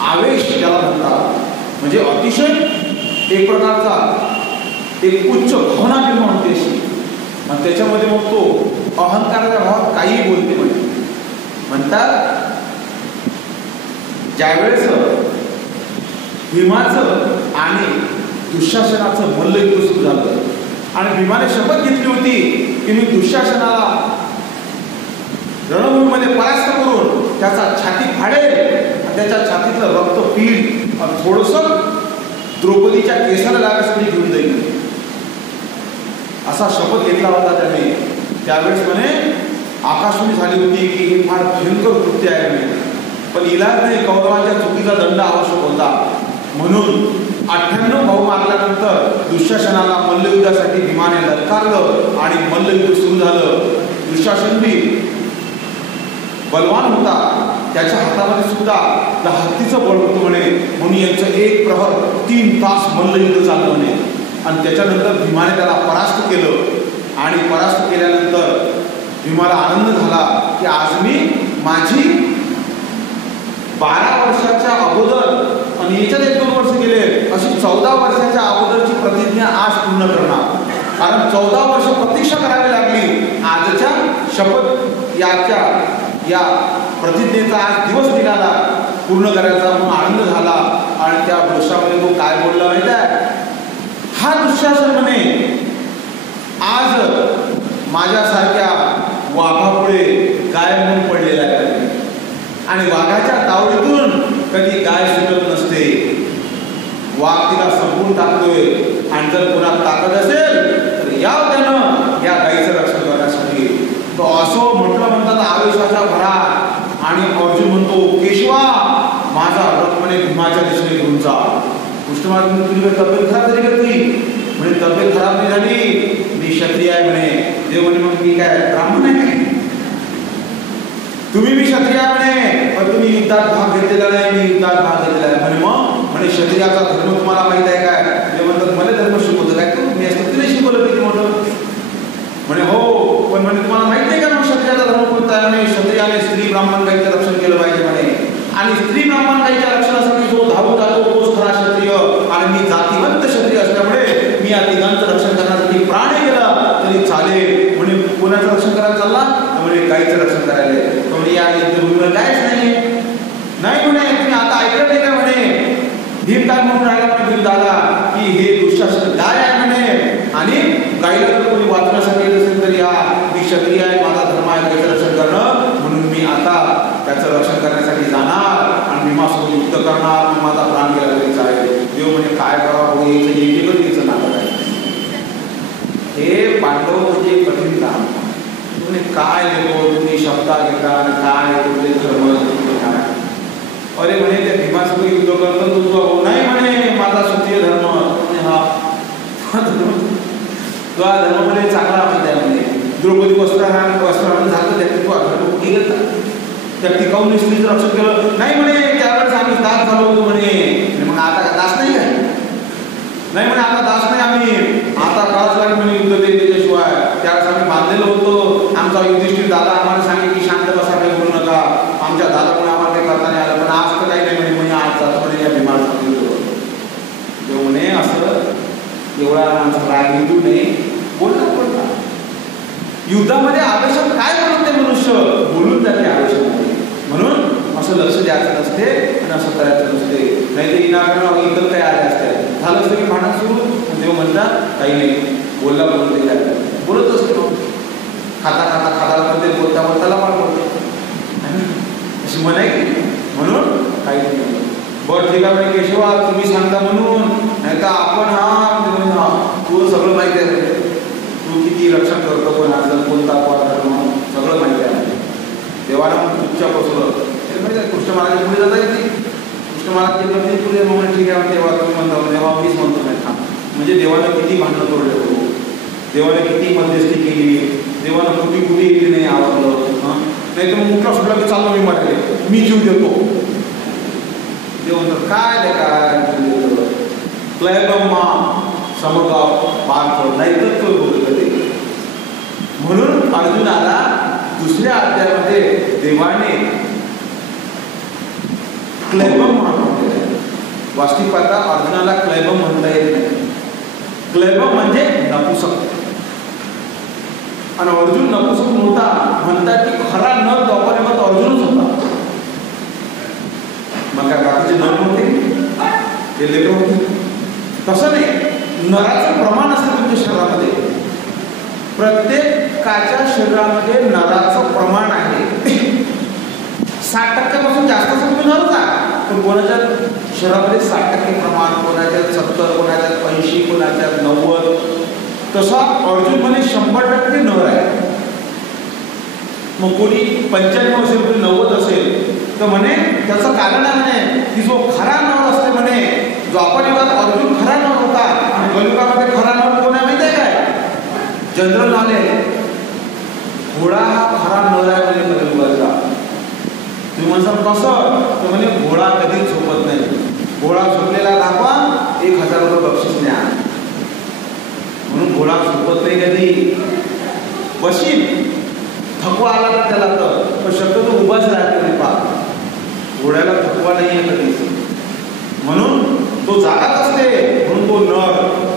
आवेश त्याला म्हणतात. म्हणजे अतिशय एक प्रकारचा एक उच्च भावना निर्माण होते अशी. आणि त्याच्यामध्ये मग तो अहंकाराच्या भावात काही बोलते म्हणजे. म्हणतात ज्यावेळेस भीमाचं आणि दुःशासनाचं मल्लयुद्ध सुरू झालं आणि भीमाने शपथ घेतली होती की मी दुःशासनाला रणभूमीमध्ये परास्त करून त्याचा छाती फाडेल आणि त्याच्या छातीतलं रक्त पीठ आणि थोडंसं द्रौपदीच्या केसाला लागण्यासाठी घेऊन जाईल, असा शपथ घेतला होता त्याने. त्यावेळेस म्हणे आकाशवाणी झाली होती की हे फार भयंकर कृत्य आहे म्हणे. पण इलाज नाही, कौरवांच्या चुकीचा दंड आवश्यक होता. म्हणून 98 भाऊ मारल्यानंतर दुःशासनाला मल्लयुद्धासाठी भीमाने ललकारलं आणि मल्लयुद्ध सुरू झालं. दुःशासन बी बलवान होता, त्याच्या हातामध्ये सुद्धा हत्तीचं बळ होतं म्हणे. म्हणून यांचं 1 प्रहर 3 तास मल्लयुद्ध चाललं म्हणे. आणि त्याच्यानंतर भीमाने त्याला परास्त केलं आणि परास्त केल्यानंतर भीमाला आनंद झाला की आज मी माझी 12 वर्षाच्या अगोदर आणि याच्यात 1-2 वर्ष गेले अशी 14 वर्षाच्या अगोदरची प्रतिज्ञा आज पूर्ण करणार. कारण 14 वर्ष प्रतीक्षा करावी लागली. आजच्या शपथ या प्रतिज्ञेचा आज दिवस निघाला पूर्ण करायचा, म्हणून आनंद झाला. आणि त्या गोष्टामध्ये तो काय बोलला माहिती आहे, हा दुःशासन म्हणे आज माझ्यासारख्या वाघापुढे गाय म्हणून पडलेला आहे आणि वाघाच्या तावडीतून कधी गाय सुटत नसते. वाघ तिला संपवून टाकतोय आणि जर कोणाला ताकद असेल तर याव त्यानं या गायीचं रक्षण करण्यासाठी. तो असो म्हणतात आवेशाच्या भरात आणि अर्जुन म्हणतो केशवा माझा रथ म्हणे भीमाच्या दिशेने घेऊन जा. कृष्ण महाराज तुझी तब्येत खराब झाली का तुझी? म्हणजे तब्येत खराब नाही झाली, मी क्षत्रिय आहे म्हणे. देव म्हणे मग मी काय ब्राह्मण आहे? तुम्ही मी क्षत्रिय आहे म्हणे, पण तुम्ही युद्धात भाग घेतलेला नाही, मी युद्धात भाग घेतलेला आहे म्हणे. मग म्हणे क्षत्रियाचा धर्म तुम्हाला माहित आहे काय? ते म्हणतात मला धर्म शिकवतो काय तू? मी असतं तिने शिकवलं किती मोठं म्हणे. हो पण म्हणे तुम्हाला माहित नाही का मग क्षत्रियाचा धर्म कोणता आहे? म्हणे क्षत्रियाने स्त्री ब्राह्मण गाईचं रक्षण केलं पाहिजे म्हणे. आणि स्त्री ब्राह्मण गाईच्या रक्षणासाठी जो धावून जातो तोच खरा क्षत्रिय. आणि मी जातीवंत क्षत्रिय असल्यामुळे मी या तिघांचं रक्षण करण्यासाठी प्राण गेला तरी चालेल म्हणे. कोणाचं रक्षण करायला चालला? म्हणे गाईचं रक्षण करायला. म्हणजे या युद्धभूमीवर काहीच नाही नाही म्हणे. तुम्ही आता ऐकलं नाही का म्हणे भीम काय म्हणून राहिला म्हणे भीम दादा की हे दुःशासन गाय आहे म्हणे आणि गाईला जर कोणी वाचण्यासाठी येत असेल तर या मी क्षत्रिय आहे, माझा धर्म आहे गाईचं रक्षण करणं, म्हणून मी आता त्याचं रक्षण करण्यासाठी जाणार आणि भीमासोबत युद्ध करणार. माझा प्राण गेला तरी चालेल. देव म्हणे काय करावं यायचं नाटक आहे हे. पांडव म्हणजे कठीण काम. तुम्ही काय लेखो तुम्ही शब्दा घेता आणि काय तुमचे धर्म काय? अरे म्हणे त्या भीमासोबत युद्ध करतो तुझा भाऊ नाही म्हणे माझा क्षत्रिय धर्म. हा तो धर्म म्हणे चांगला आहे म्हणे. द्रौपदी वस्त्रानं झालं त्या धर्म कुठे गेला त्या टिकाऊन स्त्रीचं रक्षण केलं नाही म्हणे. त्यावेळेस आम्ही दास झालो होतो म्हणे. मग आता दास नाही काय? नाही म्हणे आता दास नाही आम्ही, आता कराच लागेल म्हणे युद्ध ते त्याच्याशिवाय. त्यावेळेस आम्ही बांधलेलो होतो. आमचा युधिष्ठिर दादा आम्हाला सांगे की शांत बसा काही बोलू नका. आमच्या दादामुळे आम्हाला काही करता नाही आलं, पण आज तर काही नाही म्हणे. आज जातो म्हणे या भीमाला सांगितलं. देव म्हणे असं एवढा आमचा राग युद्ध नाही बोलता. युद्धामध्ये आवेशात काय बोलत ते मनुष्य बोलून जाते आवेशामध्ये. म्हणून असं लक्ष द्यायचं नसते आणि असं करायचं नसते. नाही तर इनाकडनं इतर काही आले असते झालं असतं की भांडण सुरू. देव म्हणतात काही नाही बोलला बोलते काय बोलत असतो. खाता म्हणते बोलता बोलताला पण बोलतो अशी म्हणाय की म्हणून काही नाही. बरं ठीक आहे म्हणजे केशवा तुम्ही सांगता म्हणून, नाही तर आपण हा तू सगळं माहिती आहे. तू किती रक्षण करतो पण आज कोणता धर्म सगळं माहिती आहे. देवाला मग तुमच्या बसवलं माहिती आहे. कृष्ण महाराज पुढे जाता येते. कृष्ण महाराज पुढे मग ठीक आहे देवा तुम्ही म्हणता तेव्हा मीच म्हणतो नाही थांब. म्हणजे देवानं किती भांडणं तोडले हो, देवाने किती मध्यस्थी केली, देवानं कुठे गेली नाही आवडलं. नाही तर मग मुठला सुटला की चाललो मी म्हटले मी जीव देतो. देव म्हणतात काय दे काय क्लैबम्मा समगाव पार्थ नाही तर तो बोलत ते. म्हणून अर्जुनाला दुसऱ्या अध्यायामध्ये देवाने क्लैबम म्हणून वास्तविक पाहता अर्जुनाला क्लैबम म्हणता येत नाही. क्लैबम म्हणजे नपुसक आणि अर्जुन नपुसक नव्हता. म्हणतात की खरा नर द्वापारीमध्ये अर्जुनच होता. मग काय बाकीचे नर होते ते लेकर होते तसं नाही. नराचं प्रमाण असतं तुमच्या शरीरामध्ये. प्रत्येकाच्या शरीरामध्ये नराचं प्रमाण आहे. 60% पासून जास्त तुम्ही नरच आहे. पण कोणाच्या शरीरामध्ये 60% प्रमाण, कोणाच्या 70, कोणाच्या 80, कोणाच्या 90. तसा अर्जुन म्हणे 100% नर आहे. मग कोणी 95 असेल कोणी 90 असेल तर म्हणे त्याचं कारण आहे म्हणे की जो खरा नर असते म्हणे द्वापरयुगात अर्जुन खरा नर होता आणि कलियुगामध्ये खरा नर कोण आहे माहिती आहे काय? General knowledge. घोडा हा खरा नर आहे म्हणे कलियुगाचा. तुम्ही म्हणसाल कसं तर म्हणे घोडा कधीच झोपत नाही. घोडा झोपलेला दाखवा 1000 रुपये बक्षीस द्या. म्हणून घोडा झोपत नाही कधी. बशील थकवा आला तर त्याला तर शक्यतो उभाच राहतो नाही पा. घोड्याला थकवा नाही आहे कधीच. म्हणून तो जागाच असते. म्हणून तो नर.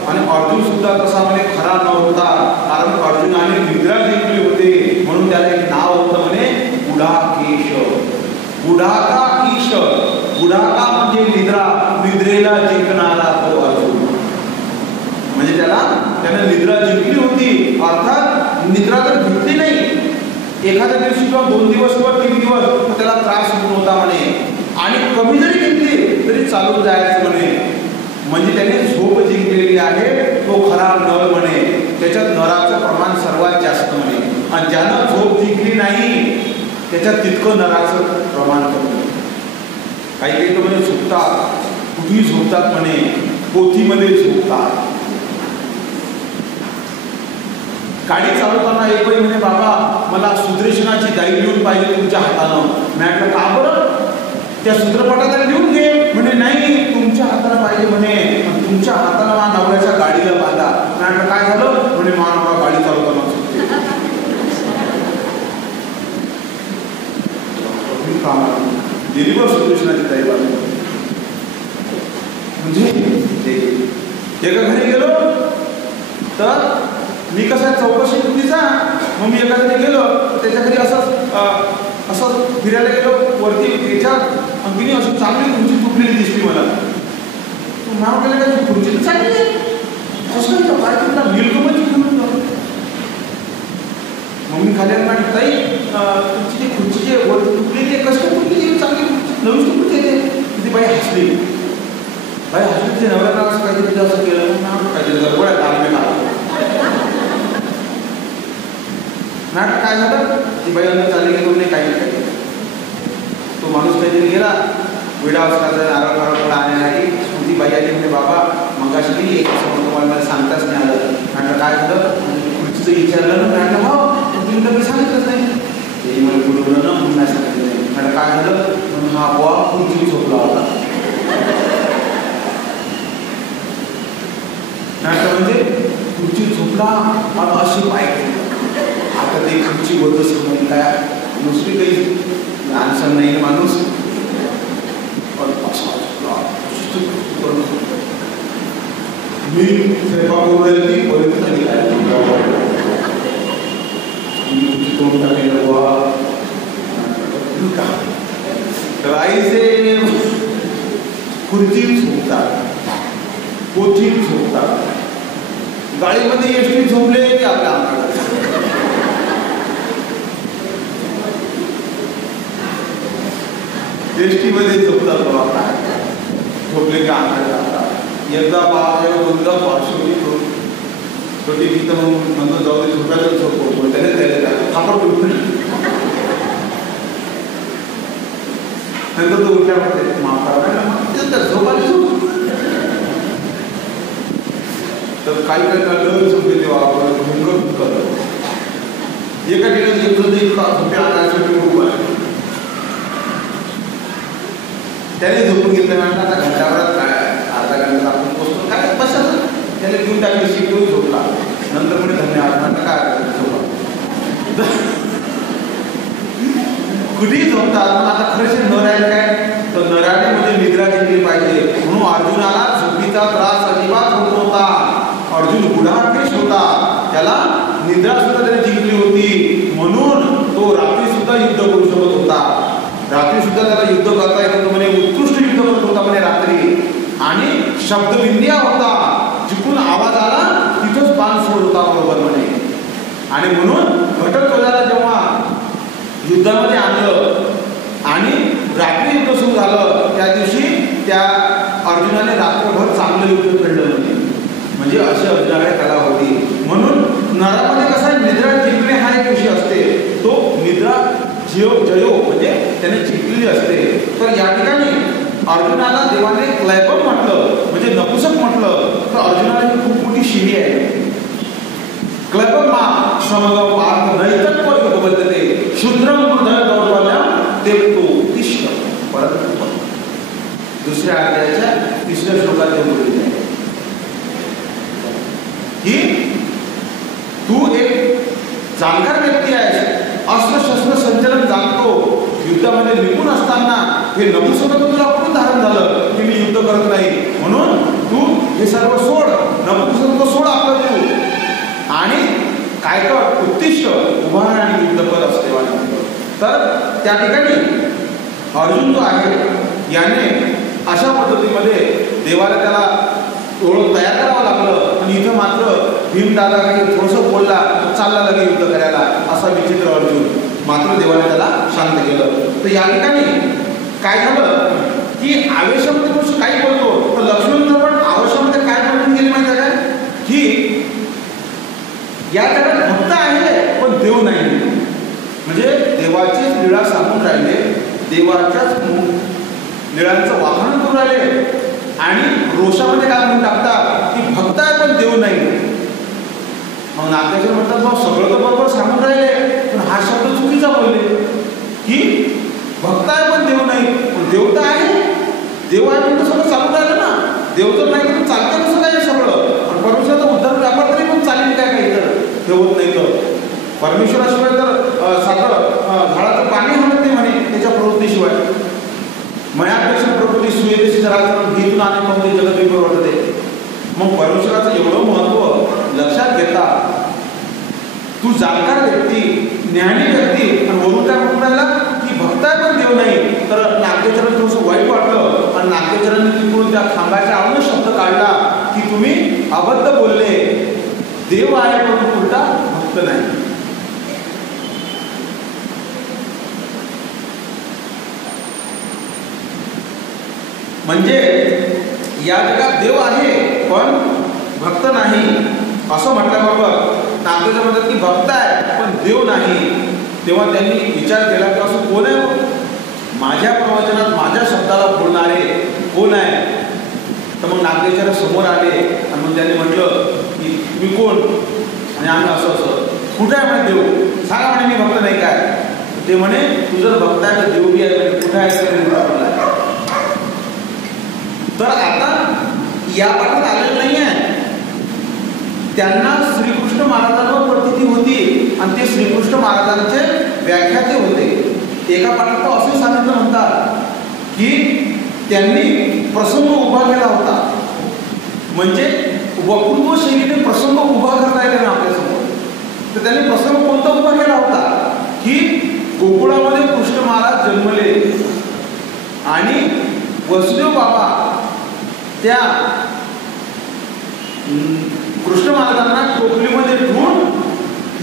आणि अर्जुन सुद्धा तसा म्हणे खरा नर होता. कारण अर्जुनाने निद्रा जिंकली होते म्हणून त्याला एक नाव होतं म्हणे गुडाकेश. गुडाका ईश. गुडाका म्हणजे निद्रा. निद्रेला जिंकणारा तो अर्जुन. म्हणजे त्याने निद्रा जिंकली होती. एखाद्या दिवशी किंवा 2 दिवस किंवा 3 दिवस त्याला त्रास होत नव्हता म्हणे, आणि कमी जरी घेतली तरी चालून जायचं म्हणे. म्हणजे त्याने झोप जिंकलेली आहे, तो खरा नर म्हणे. त्याच्यात नराचं प्रमाण सर्वात जास्त म्हणे, आणि ज्यानं झोप जिंकली नाही त्याच्यात तितकं नराचं प्रमाण कमी. काही काही तो म्हणजे झोपतात, कुठेही झोपतात म्हणे, पोथीमध्ये झोपतात. गाडी चालवताना एक बाई म्हणे, बाबा मला सुदर्शनाची दाई लिहून पाहिजे तुमच्या हातानं. मी म्हटलं का बरं? त्या सूत्रपटाला लिहून घे. म्हणे नाही, तुमच्या हाताला पाहिजे म्हणे, तुमच्या हाताला मा नवऱ्याच्या गाडीला बांधा. मी म्हटलं काय झालं? म्हणे मा नवरा गाडी चालवताना झोपते. दिली बघ सुदर्शनाची दाई बांधून. म्हणजे एका घरी गेलो तर मी कसं चौकशी तिचा, मग मी एका घरी गेलो त्याच्या घरी असं फिरायला गेलो वरती, त्याच्यात अंगिनी अशी चांगली खुर्ची तुटलेली दिसली मला. नाव केलं का खुर्ची तर चांगली आहे, कसं काय काय तुला नीलकमलची घेऊन जाऊ. मग मी खाली आली, ताई तुमची ती खुर्ची जे वरती तुटलेली आहे, कसं काय तुटली, चांगली नवीन खुर्ची येते. ती बाई हसली, बाई हसली, तिथे नवऱ्याला असं काहीतरी तिथं असं केलं ना, काहीतरी गडबड आहे काल नाटक. काय झालं? ती बाई अंदर चालली की नाही काही नाही. तो माणूस काहीतरी गेला विडा असला आरोग्य आणण्यासाठी. ती बाई आली म्हणजे बाबा मगाशी गेली एक तुम्हाला मला सांगताच नाही आलं. म्हटलं काय झालं? खुर्चीचं विचारलं ना. म्हटलं हो तुम्ही तर मी सांगितलंच नाही. ते मला बोलवलं ना म्हणून नाही सांगितलं नाही. म्हटलं काय झालं? म्हणून हा बुवा खुर्ची झोपला होता. म्हटलं म्हणजे खुर्ची झोपला आणि अशी पाय आता ते खुर्ची बोलतो समोर काय दुसरी काही आन्सर नाही माणूस. मी स्वयंपाक करून राहिली पर्यंत तोंड टाकलेलं बुवा राईचे खुर्चीत झोपतात, पोथीत झोपतात, गाडीमध्ये एसटीत झोपले की आपल्या अंगाला. एसटी मध्ये झोपतात बाबा, झोपले की अंगाला जातात. एकदा पाहावे दोनदा पार्श्वनी छोटी गीतं म्हणतो जाऊ दे झोपायला झोपो त्याने त्याला थापड उठली. नंतर तो उठल्या म्हणते माफ करा झोपायला झोप. तर काही काही झोपले तेव्हा आपण करत एका ठिकाणी झोप्या आणायसाठी खूप आहे. त्याने झोपून घेतलं म्हणतात आता घंटाभरात काय अर्धा घंटा आपण पोचतो काय बसत. त्याने घेऊन टाकली शिकवून झोपला. नंतर म्हणजे धन्यवाद म्हणता काय झोपा कुठेही झोपतात. पण आता खरेच न राहील काय तर नराने म्हणजे निद्रा जिंकली पाहिजे. म्हणून अर्जुनाला झोपीचा त्रास अजिबात होत नव्हता. अर्जुन गुढाकेश होता, त्याला निद्रा सुद्धा त्याने जिंकली होती. म्हणून तो रात्री सुद्धा युद्ध करू शकत होता. रात्री सुद्धा त्याला युद्ध करता येत होतं म्हणे, उत्कृष्ट युद्ध करत होता म्हणे रात्री. आणि शब्दविंध्या होता, जिकून आवाज आला तिथंच बाण सोड होता बरोबर म्हणे. आणि म्हणून घटोत्कचाला जेव्हा युद्धामध्ये आणलं आणि रात्री युद्ध सुरू झालं त्या दिवशी त्या अर्जुनाने रात्रभर चांगलं युद्ध खेळलं म्हणे. म्हणजे अशी अर्जुनाकडे कला होती. म्हणून नरामध्ये कसा निद्रा जिंकणे हा एक विषय असते. तो निद्रा जयो म्हणजे त्याने जिंकलेली असते. तर या ठिकाणी अर्जुनाला देवाने क्लैपम म्हटलं म्हणजे नपुसक म्हटलं तर अर्जुनाला ही खूप मोठी शिडी आहे. क्लैपम मा समगम पार्थ नैतत्व युगबद्धते शूद्रम हृदय दौर्बल्यम ते तो तिष्ठ परत. दुसऱ्या अध्यायाच्या 3ऱ्या श्लोकात ते बोलले आहे की तू एक जाणकार व्यक्ती आहेस, अस्त्र शस्त्र संचलन जाणतो, युद्धामध्ये निपुण असताना हे नपुसकत्व तुला कुठून धारण झालं की मी युद्ध करत नाही. म्हणून तू हे सर्व सोड, नपुसकत्व सोड आपलं तू आणि काय कर उत्तिष्ठ उभा आणि युद्ध कर असते. तर त्या ठिकाणी अर्जुन जो आहे याने अशा पद्धतीमध्ये देवाला त्याला ओळख तयार करावं लागलं. आणि इथं मात्र भीमदादा काही थोडंसं बोलला चालला लगे युद्ध करायला असा विचित्र अर्जुन. मात्र देवाने त्याला शांत केलं. तर या ठिकाणी काय झालं की आवेशामध्ये पुरुष काही बोलतो, तर लक्ष्मण पण आवेशामध्ये काय बोलून गेले माहिती आहे काय, की या जगात भक्त आहे पण देव नाही. म्हणजे देवाचीच लीळा सांगून राहिले, देवाच्याच लीळांचं वाहन करून राहिले आणि रोषामध्ये काय म्हणून टाकतात की भक्त आहे पण देव नाही. मग नागेश्वर म्हणतात भाऊ सगळं तर बरोबर सांगून राहिले पण हा शब्द चुकीचा बोलले की भक्त आहे पण देव नाही. पण देव तर आहे, देव आहे म्हणून सगळं चालून राहिलं ना, देव तर नाही तर चालतं कसं काय सगळं. पण परमेश्वराचा उद्धार व्यापार तरी पण चालेल काय काही तर हे होत नाही. तर परमेश्वराशिवाय तर साधं झाडाचं पाणी हलत नाही म्हणे त्याच्या प्रवृत्तीशिवाय. मयापेक्षा प्रकृती सुयेशी राजकारण घेऊन आणि मग ते जगत विभर वाटते. मग परमेश्वराचं एवढं महत्व लक्षात घेता तू जाणकार व्यक्ती, ज्ञानी व्यक्ती आणि वरून काय म्हणून राहिला की भक्त आहे पण देव नाही. तर नागेश्वरांना थोडंसं वाईट वाटलं आणि नागेश्वरांनी तिकडून त्या खांबाच्या आवडून शब्द काढला की तुम्ही अबद्ध बोलले, देव आहे पण उलटा भक्त नाही. म्हणजे या जगात देव आहे पण भक्त नाही असं म्हटल्याबरोबर नागेश्वर म्हणतात की भक्त आहे पण देव नाही. तेव्हा त्यांनी विचार केला की असं कोण आहे, माझ्या प्रवचनात माझ्या शब्दाला बोलणारे कोण आहे. तर मग नागेश्वर समोर आले आणि मग त्यांनी म्हटलं की तुम्ही कोण, आणि आम्ही असं असं. कुठे आहे म्हणे देव, सांगा म्हणे मी भक्त नाही काय. ते म्हणे तू जर भक्त आहे तर देव बी आहे, कुठे आहे. तर आता या पाठात आलेलं नाही आहे. त्यांना श्रीकृष्ण महाराजांवर प्रतीती होती आणि ते श्रीकृष्ण महाराजांचे व्याख्याते होते. एका पाठात तर असे सांगितलं म्हणतात की त्यांनी प्रसंग उभा केला होता. म्हणजे वक्तृत्व शैलीने प्रसंग उभा करता येते ना आपल्यासमोर. तर त्यांनी प्रसंग कोणता उभा केला होता की गोकुळामध्ये कृष्ण महाराज जन्मले आणि वसुदेव बाबा त्या कृष्ण महाराजांना टोपलीमध्ये ठेवून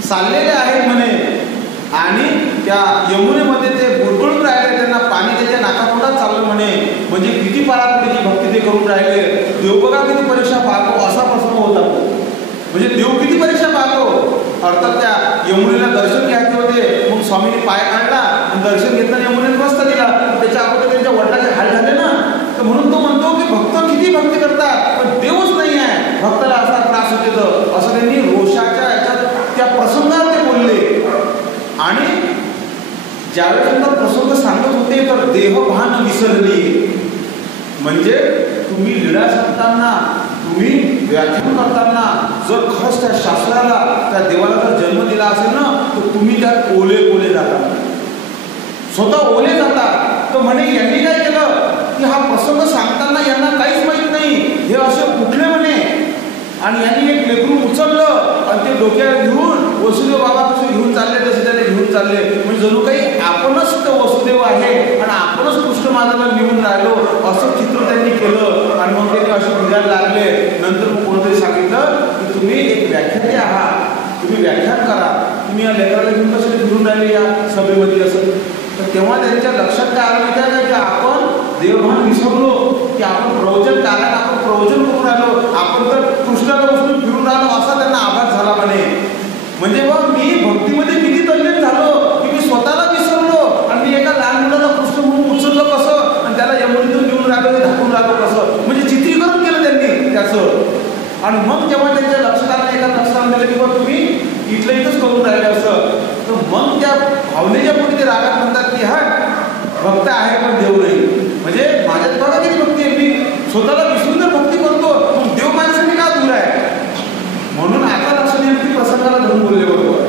चाललेले आहेत म्हणे आणि त्या यमुनेमध्ये ते बुडबुडून राहिले, त्यांना पाणी त्याच्या नाकातोंडात चाललं म्हणे. म्हणजे किती परात्परीची भक्ती ते करून राहिले. देव बघा किती परीक्षा पाहतो असा प्रसंग होता. म्हणजे देव किती परीक्षा पाहतो. अर्थात त्या यमुनेला दर्शन घ्यायचे होते, मग स्वामींनी पाय काढला आणि दर्शन घेताना यमुनेने रस्ता दिला. त्याच्या अगोदर त्यांच्या वडिलांचे हाल झाले ना. तर म्हणून तो म्हणतो की भक्त किती भक्ती करतात पण देवच नाही आहे, भक्ताला असा त्रास होते. असं त्यांनी रोषाच्या याच्यात त्या प्रसंगावर ते बोलले. आणि ज्यावेळेस त्यांना प्रसंग सांगत होते तर देहभान विसरली. म्हणजे तुम्ही लीळा सांगताना, तुम्ही व्याख्यान करताना जर खरंच त्या शास्त्राला, त्या देवाला जर जन्म दिला असेल ना तर तुम्ही त्यात ओले जाता, स्वतः ओले जातात. तर म्हणे यांनी काय केलं की हा प्रसंग सांगताना यांना काहीच माहित नाही, हे असे उठले म्हणे आणि यांनी एक लेकरू उचललं आणि ते डोक्यावर घेऊन वसुदेव बाबा कसे घेऊन चालले तसे त्याने घेऊन चालले. म्हणजे जणू काही आपणच तो वसुदेव आहे आणि आपणच कृष्ण महाराजांना निवून राहिलो असं चित्र त्यांनी केलं. आणि मग ते असे फिरायला लागले. नंतर मग कोणतरी सांगितलं की तुम्ही एक व्याख्याते आहात, तुम्ही व्याख्यान करा, तुम्ही या लेकराला घेऊन कसे फिरून राहिले या सभेमध्ये असं. तर तेव्हा त्यांच्या लक्षात काय आलं माहिती आहे की आपण देवभान विसरलो, की आपण प्रवचन करायला आपण प्रवचन करून राहिलो, आपण तर कृष्णाला उचलून फिरून राहिलो असा त्यांना आभास झाला म्हणे. म्हणजे मग मी भक्तीमध्ये किती तल्लीन झालो की मी स्वतःला विसरलो आणि मी एका लहान मुलाला कृष्ण म्हणून उचललो कसं आणि त्याला यमुनेतून घेऊन राहिलो, धाकून राहिलो कसं. म्हणजे चित्रीकरण केलं त्यांनी त्याचं. आणि मग जेव्हा त्यांच्या लक्षात आलं, एका लक्षात आलं की बाबा तुम्ही इथलं इथंच करून राहिले असं, तर मग त्या भावनेच्या पुढे ते रागात म्हणतात की हा भक्त आहे पण देव नाही. म्हणजे माझ्यात बघा किती भक्ती आहे, मी स्वतःला विसरून जर भक्ती करतो मग देव माझ्यासाठी का दूर आहे. म्हणून आता लक्षात येईल की प्रसंगाला धरून बोलले बरोबर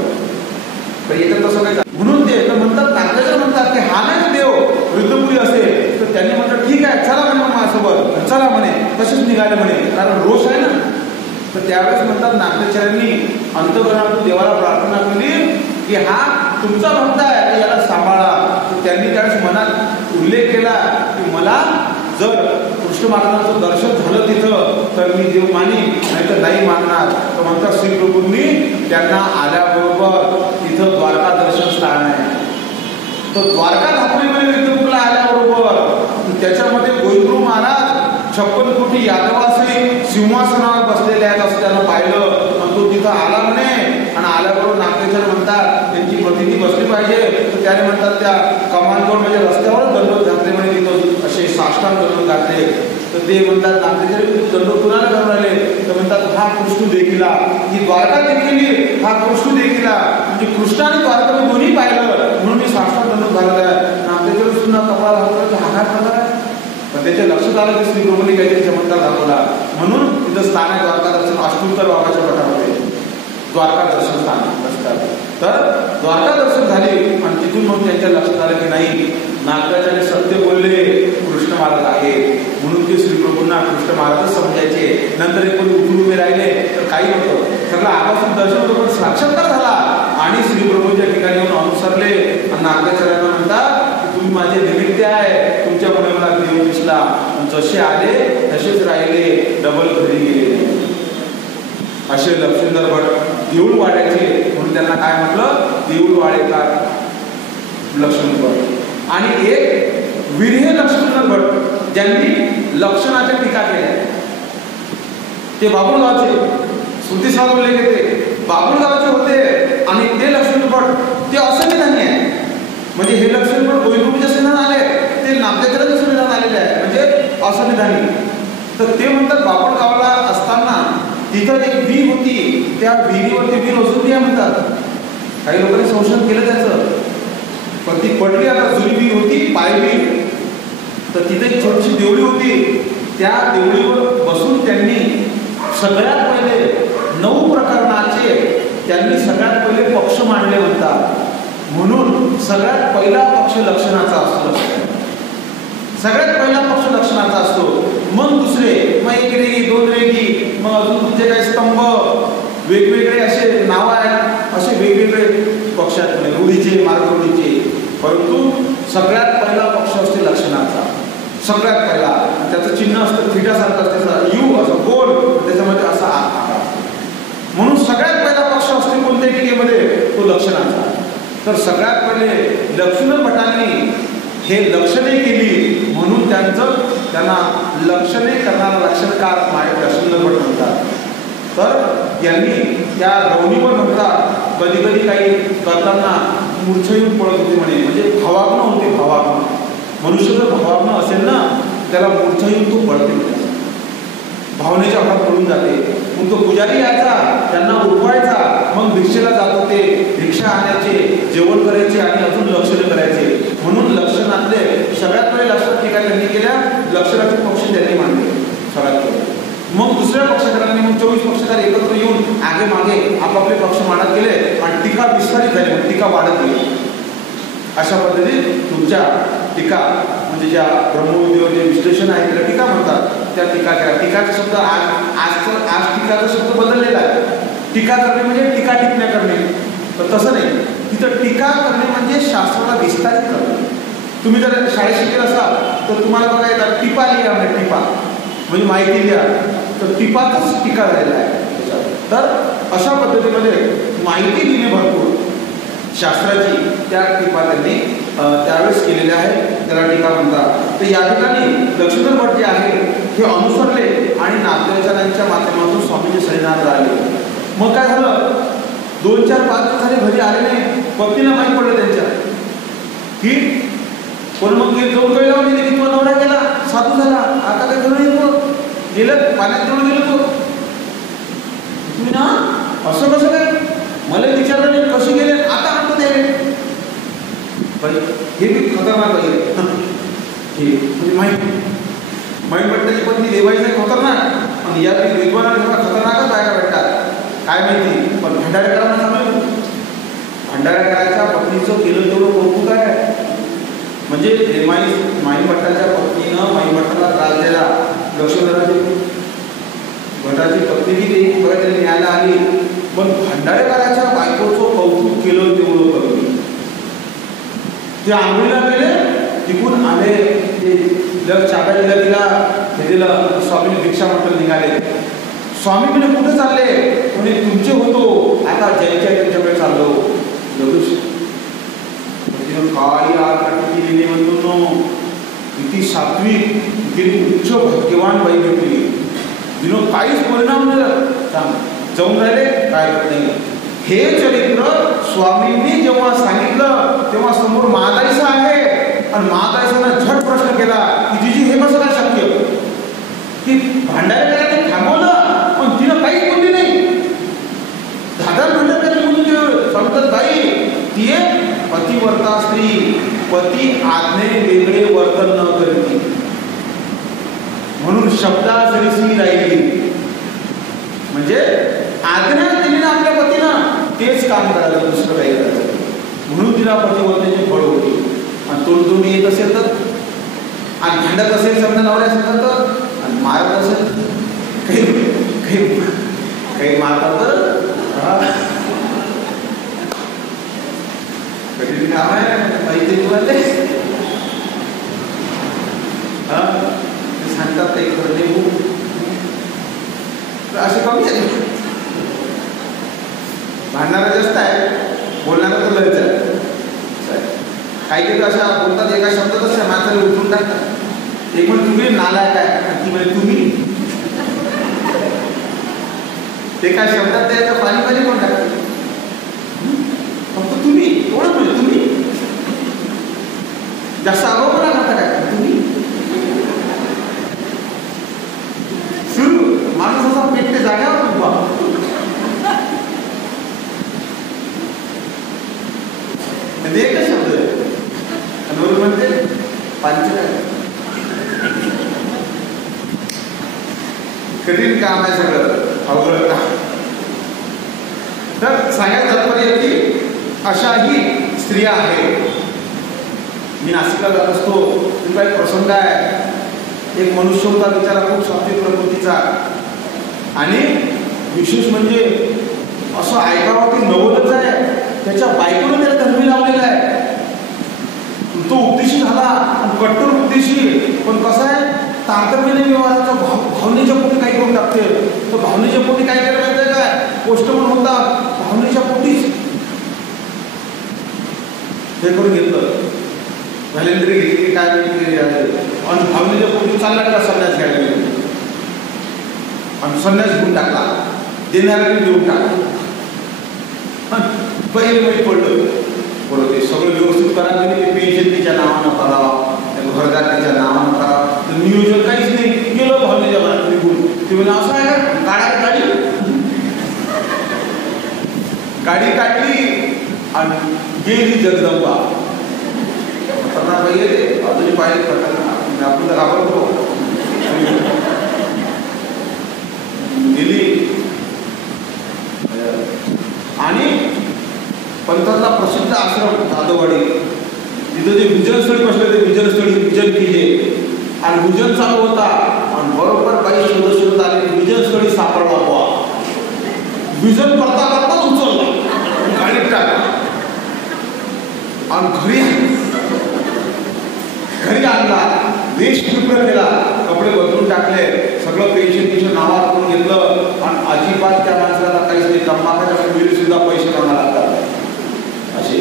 याच्यात तसं काय. म्हणून ते म्हणतात नागेश्वर म्हणतात की हा नाही देव वृद्धपुरी असेल तर त्यांनी म्हटलं ठीक आहे चला म्हणे माझ्यासोबत, चला म्हणे. तसेच निघाले म्हणे, कारण रोष आहे ना. तर त्यावेळेस म्हणतात नागेश्वरांनी अंतःकरणातून देवाला प्रार्थना केली की हा तुमचा भक्त आहे, याला सांभाळा. तर त्यांनी त्यावेळेस मनात उल्लेख केला की मला जर कृष्ण महाराजांचं दर्शन झालं तिथं तर मी देव मानीन, नाही तर नाही मानणार. तर म्हणतात श्री प्रभूंनी त्यांना आल्याबरोबर तिथं द्वारका दर्शन स्थान आहे. तो द्वारका धापलीमध्ये विद्युतला आल्याबरोबर त्याच्यामध्ये गोविंदगुरु महाराज 56 कोटी यादवासी सिंहासनावर बसलेले आहेत असं त्यानं पाहिलं. आणि तो तिथं आला म्हणे आणि आल्याबरोबर नागेश्वर म्हणतात त्यांची प्रतिनिधी बसली पाहिजे. तर त्याने म्हणतात त्या कमांडवर म्हणजे रस्त्यावरच दंडवत घातले म्हणे, तिथं असे साष्टांग दंडवत घातले. तर ते म्हणतात नागेश्वर दंडवत कुणाला करून राहिले, तर म्हणतात हा कृष्ण देखीला, ही द्वारका देखील हा कृष्ण देखीला, म्हणजे कृष्ण आणि द्वारका मी दोन्ही पाहिलं म्हणून मी साष्टांग दंडवत घालत आहे. नागेश्वर सुद्धा कपाळ घालतो हा काय प्रकार आहे. पण त्याच्या लक्षात आलं की श्री प्रभूंनी काहीतरी चमत्कार दाखवला म्हणून तिथं स्थान आहे द्वारका दर्शन. अष्टोत्तर बाबाच्या मठामध्ये द्वारका दर्शन स्थान असतात. तर द्वारका दर्शन झाले आणि तिथून मग त्यांच्या लक्षात आलं की नाही, नागराजाने सत्य बोलले, कृष्ण महाराज आहे म्हणून ते श्री प्रभूंना कृष्ण महाराजच समजायचे. नंतर एक कोणी उठून उभे राहिले तर काही होतं, सगळं आवासून दर्शन होतं पण साक्षात्कार झाला आणि श्री प्रभूंच्या ठिकाणी येऊन अनुसरले. आणि नागराचार्यांना म्हणतात तुम्ही माझे निमित्त आहे, तुमच्यामुळे मला देव दिसला. जसे आले तसेच राहिले, डबल घरी गेले. असे लक्ष्मणदास भट देऊळ वाड्याचे म्हणून त्यांना काय म्हटलं, देऊळ वाडेकार लक्ष्मण भट. आणि एक विरहे लक्ष्मणदास भट ज्यांनी लक्षणाच्या टीका केल्या, ते बाबुळगावचे श्रुती साधवले गेले, बाबुळगावचे होते. आणि ते लक्ष्मण भट ते असंविधानी आहे. म्हणजे हे लक्ष्मण भट गोविंदगुरूंच्या संविधान आले, ते नामदेवराजांच्या संविधान आलेले आहे, म्हणजे असंविधानी. तर ते म्हणतात बाबुळगावला असताना तिथं एक विहीर होती, त्या विहिरीवरती वीर वसुली आहे म्हणतात. काही लोकांनी संशोधन केलं त्याचं, पण ती पडली. आता जुनी विहीर होती पायवीर. तर तिथे एक छोटीशी देवळी होती, त्या देवळीवर बसून त्यांनी सगळ्यात पहिले 9 प्रकरणाचे त्यांनी सगळ्यात पहिले पक्ष मांडले म्हणतात. म्हणून सगळ्यात पहिला पक्ष लक्षणाचा असतो, सगळ्यात पहिला पक्ष लक्षणाचा असतो. मग दुसरे, मग 1 रेगी 2 रेगी, मग अजून तुमचे काही स्तंभ वेगवेगळे असे नाव आहेत, असे वेगवेगळे पक्ष आहेत म्हणजे रूढीचे मार्गरूढीचे. परंतु सगळ्यात पहिला पक्ष असते लक्षणाचा, सगळ्यात पहिला. त्याचं चिन्ह असतं थिटासारखं असतं, यू असं गोल, त्याच्यामध्ये असा आकार असतो. म्हणून सगळ्यात पहिला पक्ष असतो कोणत्या टीकेमध्ये, तो लक्षणाचा. तर सगळ्यात पहिले लक्ष्मण भटांनी हे लक्षणे केली म्हणून त्यांना लक्षणे करणारा लक्षणकार लक्ष्मण भट म्हणतात. तर यांनी त्या रवणीवर म्हणतात कधी कधी काही करताना मूर्छा येऊन पडत होते म्हणे, म्हणजे भावाग्न होते. भावाग्न मनुष्य जर भावाग्न असेल ना त्याला मूर्छा येऊन तो पडते, भावनेच्या हातात पडून जाते. मग तो पुजारी यायचा, त्यांना उठवायचा, मग भिक्षेला जात होते, भिक्षा आणायचे, जेवण करायचे आणि अजून लक्षणे करायचे. म्हणून लक्षणातले सगळ्यात पहिले लक्षात टीका त्यांनी केल्या, लक्षणाचे पक्ष त्यांनी मांडले सगळ्यात पहिले. मग दुसऱ्या पक्षकारांनी मग 24 पक्षकार एकत्र येऊन आगे मागे आपापले पक्ष मांडत गेले आणि टीका विस्तारित झाली, टीका वाढत गेली. अशा पद्धतीने तुमच्या टीका म्हणजे ज्या ब्रह्मविद्येवर जे विश्लेषण आहे त्याला टीका म्हणतात, त्या टीका केल्या. टीकाचा शब्द आज टीकाचा शब्द बदललेला आहे. टीका करणे म्हणजे टीका टिप्पण्या करणे, तर तसं नाही. तिथं टीका करणे म्हणजे शास्त्राला विस्तारित करणे. तुम्ही जर शाळेत शिकले असाल तर तुम्हाला बघा येतात टिपा लिहा, म्हणजे टिपा म्हणजे माहिती लिहा, तर टिपातच टीका झालेला आहे. तर अशा पद्धतीमध्ये माहिती लिहिणे भरपूर शास्त्राची, त्या टीपा त्यांनी त्यावेळेस केलेल्या आहे, त्याला टीका म्हणतात. तर या ठिकाणी लक्ष्मण भट जे आहे हे अनुसरले आणि नामदेवाचार्यांच्या माध्यमातून स्वामींचे सन्निधान राहिले. मग काय झालं, 2-4-5 दिवस झाले घरी आले नाही. पत्नीला माहीत पडलं त्यांच्या की कोण मग जाऊन काही लावून दिली की तो नवरा गेला, साधू झाला, आता काय करू येतो, गेलं पाण्यात तेवढं गेलो तो. तुम्ही ना असं कसं काय, मला विचारलं नाही कसे गेले, आता आणतो द्यायला. हे बी खतरनाक आहे. माहीत पडण्याची पत्नी देवायची खतरनाक, आणि या विद्वानांना खतरनाकच बायका भेटतात काय माहिती. पण भंडारेकरांना सांगू, भंडारेकरांच्या पत्नीचं केलं तेवढं कौतुक आहे. म्हणजे माई भट्टाच्या पत्नीनं माई भट्टाला त्रास दिला, लक्ष्मणराजे भटाची पत्नी बी ते बघा न्यायला आली, पण भंडारेकरांच्या बायकोचं कौतुक केलं तेवढं कमी. ते आंघोळीला गेले, तिकून आले, ते चाब्या दिला, हे दिलं, स्वामीने भिक्षा म्हटलं निघाले. स्वामी म्हणजे कुठे चालले, म्हणजे तुमचे होतो, आता जयच्या त्यांच्याकडे चाललो. तिनं काळी आग काठी केलेली म्हणतो किती सात्विक किती उच्च भाग्यवान बाई भेटली तिनं काहीच परिणाम नाही जाऊन राहिले काय करत नाही. हे चरित्र स्वामींनी जेव्हा सांगितलं तेव्हा समोर महागाईचं आहे आणि महागाईचं झट प्रश्न केला की जीजी हे कसं काय शक्य की भांडायला करायला थांबवलं पण तिनं काहीच बोलली नाही. धादार भांडण करायला बोलून समजत बाई ती पतिव्रता स्त्री पती आज्ञे वेगळे वर्तन न करते म्हणून शब्दाजरीसी राहिली म्हणजे आज्ञा दिली ना आपल्या पतीनं तेच काम करायचं दुसरं काही करायचं म्हणून तिला पतिव्रतेची फळ होती. आणि तोंड येत असेल तर आणि भांडत असेल समजा नवऱ्या असेल तर आणि मारत असेल काही मारतात तर कठीण काम आहे माहिती तुम्हाला सांगतात काही खरं नाही असे कमी आहे. भांडणारा जास्त आहे बोलणारा तर लयच आहे. काही काही अशा बोलतात एका शब्दातच माणसाला उठून टाकतात. एक म्हणजे तुम्ही नालायक आहे ती म्हणजे तुम्ही ते काय शब्दात द्यायचं पाणी पाणी कोण टाकतात फक्त तुम्ही एवढं म्हणजे तुम्ही जास्त आगाऊपणा करता काय तुम्ही सुरू माणूस असा पेटते जाग्यावर उभा एकच शब्द आहे म्हणते पाच कठीण काम आहे सगळं अवघड काम. तर सांगायचं तात्पर्य की अशाही स्त्रिया आहेत. मी नाशिकला जात असतो तुमचा एक प्रसंग आहे. एक मनुष्य होता बिचारा खूप सात्विक प्रकृतीचा आणि विशेष म्हणजे असं ऐकावं की नवलच आहे त्याच्या बायकोने त्याला धर्मी लावलेला आहे. तो उपदेशी झाला आणि कट्टर उपदेशी पण कसं आहे तारतम्याने व्यवहाराचा भावनेच्या पोटी काही करून टाकते. तर भावनेच्या पोटी काय केलं माहिती काय पोस्टमन होता भावनेच्या पोटीच हे करून घेतलं व्हॅलेंटरी घेतली काय आणि भावनेच्या पोटी चालला का संन्यास घ्यायला गेला आणि संन्यास घेऊन टाकला देणाऱ्याने देऊन टाकला. पहिले माहीत पडलं बरोबर ते सगळं व्यवस्थित करा ते पेन्शन तिच्या नावानं करावं घरदार तिच्या नावानं करावं नियोजन काहीच नाही गेलं भावनेच्या मनात निघून ते म्हणजे असं आहे का गाडी काढली आणि गेली जगदंबा बाई येते अजून पाहिजे आपण तर घाबरतो गेली आणि पंथातला प्रसिद्ध आश्रम दादोवाडी तिथं जे विजनस्थळी बसले ते विजनस्थळी विजन केले आणि विजन चालू होता आणि बरोबर बाई शोधत शोधत आले विजनस्थळी सापडला बुवा. विजन करता करता उचलला गाडीत टाकला आणि घरी आणला वेश प्रिपेअर केला कपडे बदलून टाकले सगळं पेन्शन नावावर करून घेतलं आणि अजिबात त्या माणसाला काहीच नाही तंबाखाच्या वेळी सुद्धा पैसे काढायला लागतात असे.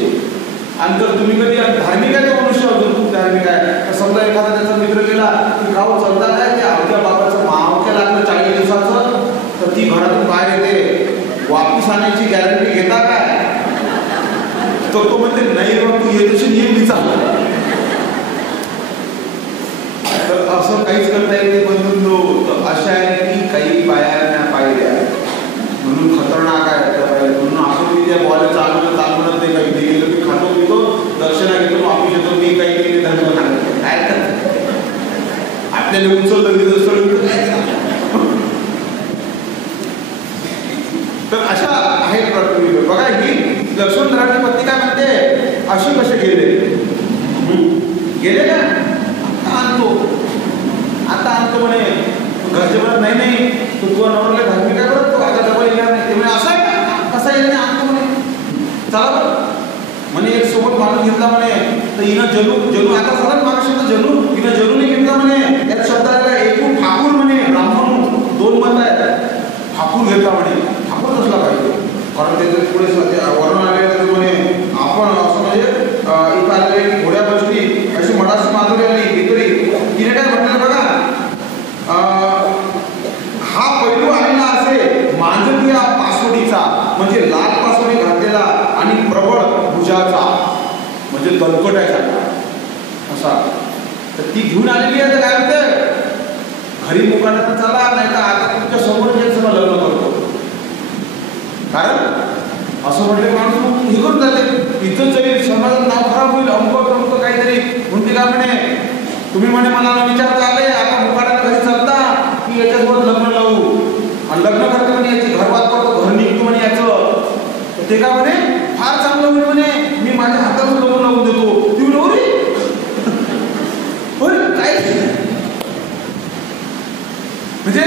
आणि जर तुम्ही कधी धार्मिक आहे तो मनुष्य अजून खूप धार्मिक आहे तर समजा एखादा त्याचा मित्र गेला की गाव चलता काय ते अवघ्या बाबाचं मावक्या लागलं 40 दिवसाचं तर ती घरातून बाहेर येते वापिस आणायची गॅरंटी घेता काय तो म्हणते नाही मग तू येतशी नेहमी चालला. तर असं काहीच करता येते बंधूंनो. अशा आहे की काही बाया पाहिल्या म्हणून खतरनाक आहे म्हणून आपण मी त्या बॉल चालवणं ते काही गेलं मी खातो पितो दक्षिणा घेतो वापिस येतो मी काही केले धर्म सांगतो काय आपल्याला उचललं तर अशा आहेत प्रकृती. बघा ही लक्ष्मणधराची पत्नी काय म्हणते अशी कसे गेले ना आता आणतो म्हणे घरचे म्हणत नाही तू तुझा नवऱ्याला धार्मिक काय करत तो आता डबल येणार नाही ते म्हणे असं आहे का कसा येईल आणतो म्हणे चला बरं म्हणे एक सोबत माणूस घेतला म्हणे तर हिनं जलू आता झाला मागा शब्द जलू हिनं जलूने घेतला म्हणे यात शब्दाला एकूण ठाकूर म्हणे ब्राह्मण 2 मत आहेत ठाकूर घेतला म्हणे ठाकूरच असला पाहिजे कारण त्याचे पुढे वर्णन आले म्हणे आपण असं म्हणजे नाही चालणार असा. तर ती घेऊन आलेली आहे. तर काय होतं, घरी मुकाट्यानं चला, नाही तर आता तुमच्या समोर जे सगळं लग्न करतो. कारण असं म्हटलं माणूस मग हे करून जाते, इथं जाईल, समाजात नाव खराब होईल, अमुक अमुक काहीतरी म्हणते. का म्हणे तुम्ही म्हणे मला विचारता आले, आता मुकाट्यानं घरी चालता की याच्यासोबत लग्न लावू, आणि लग्न करतो म्हणे याची घरवाद करतो, घर निघतो म्हणे याचं. ते का म्हणे फार चांगलं होईल म्हणे, मी माझ्या हातातून लग्न लावून देतो. ती म्हणे होय काय म्हणजे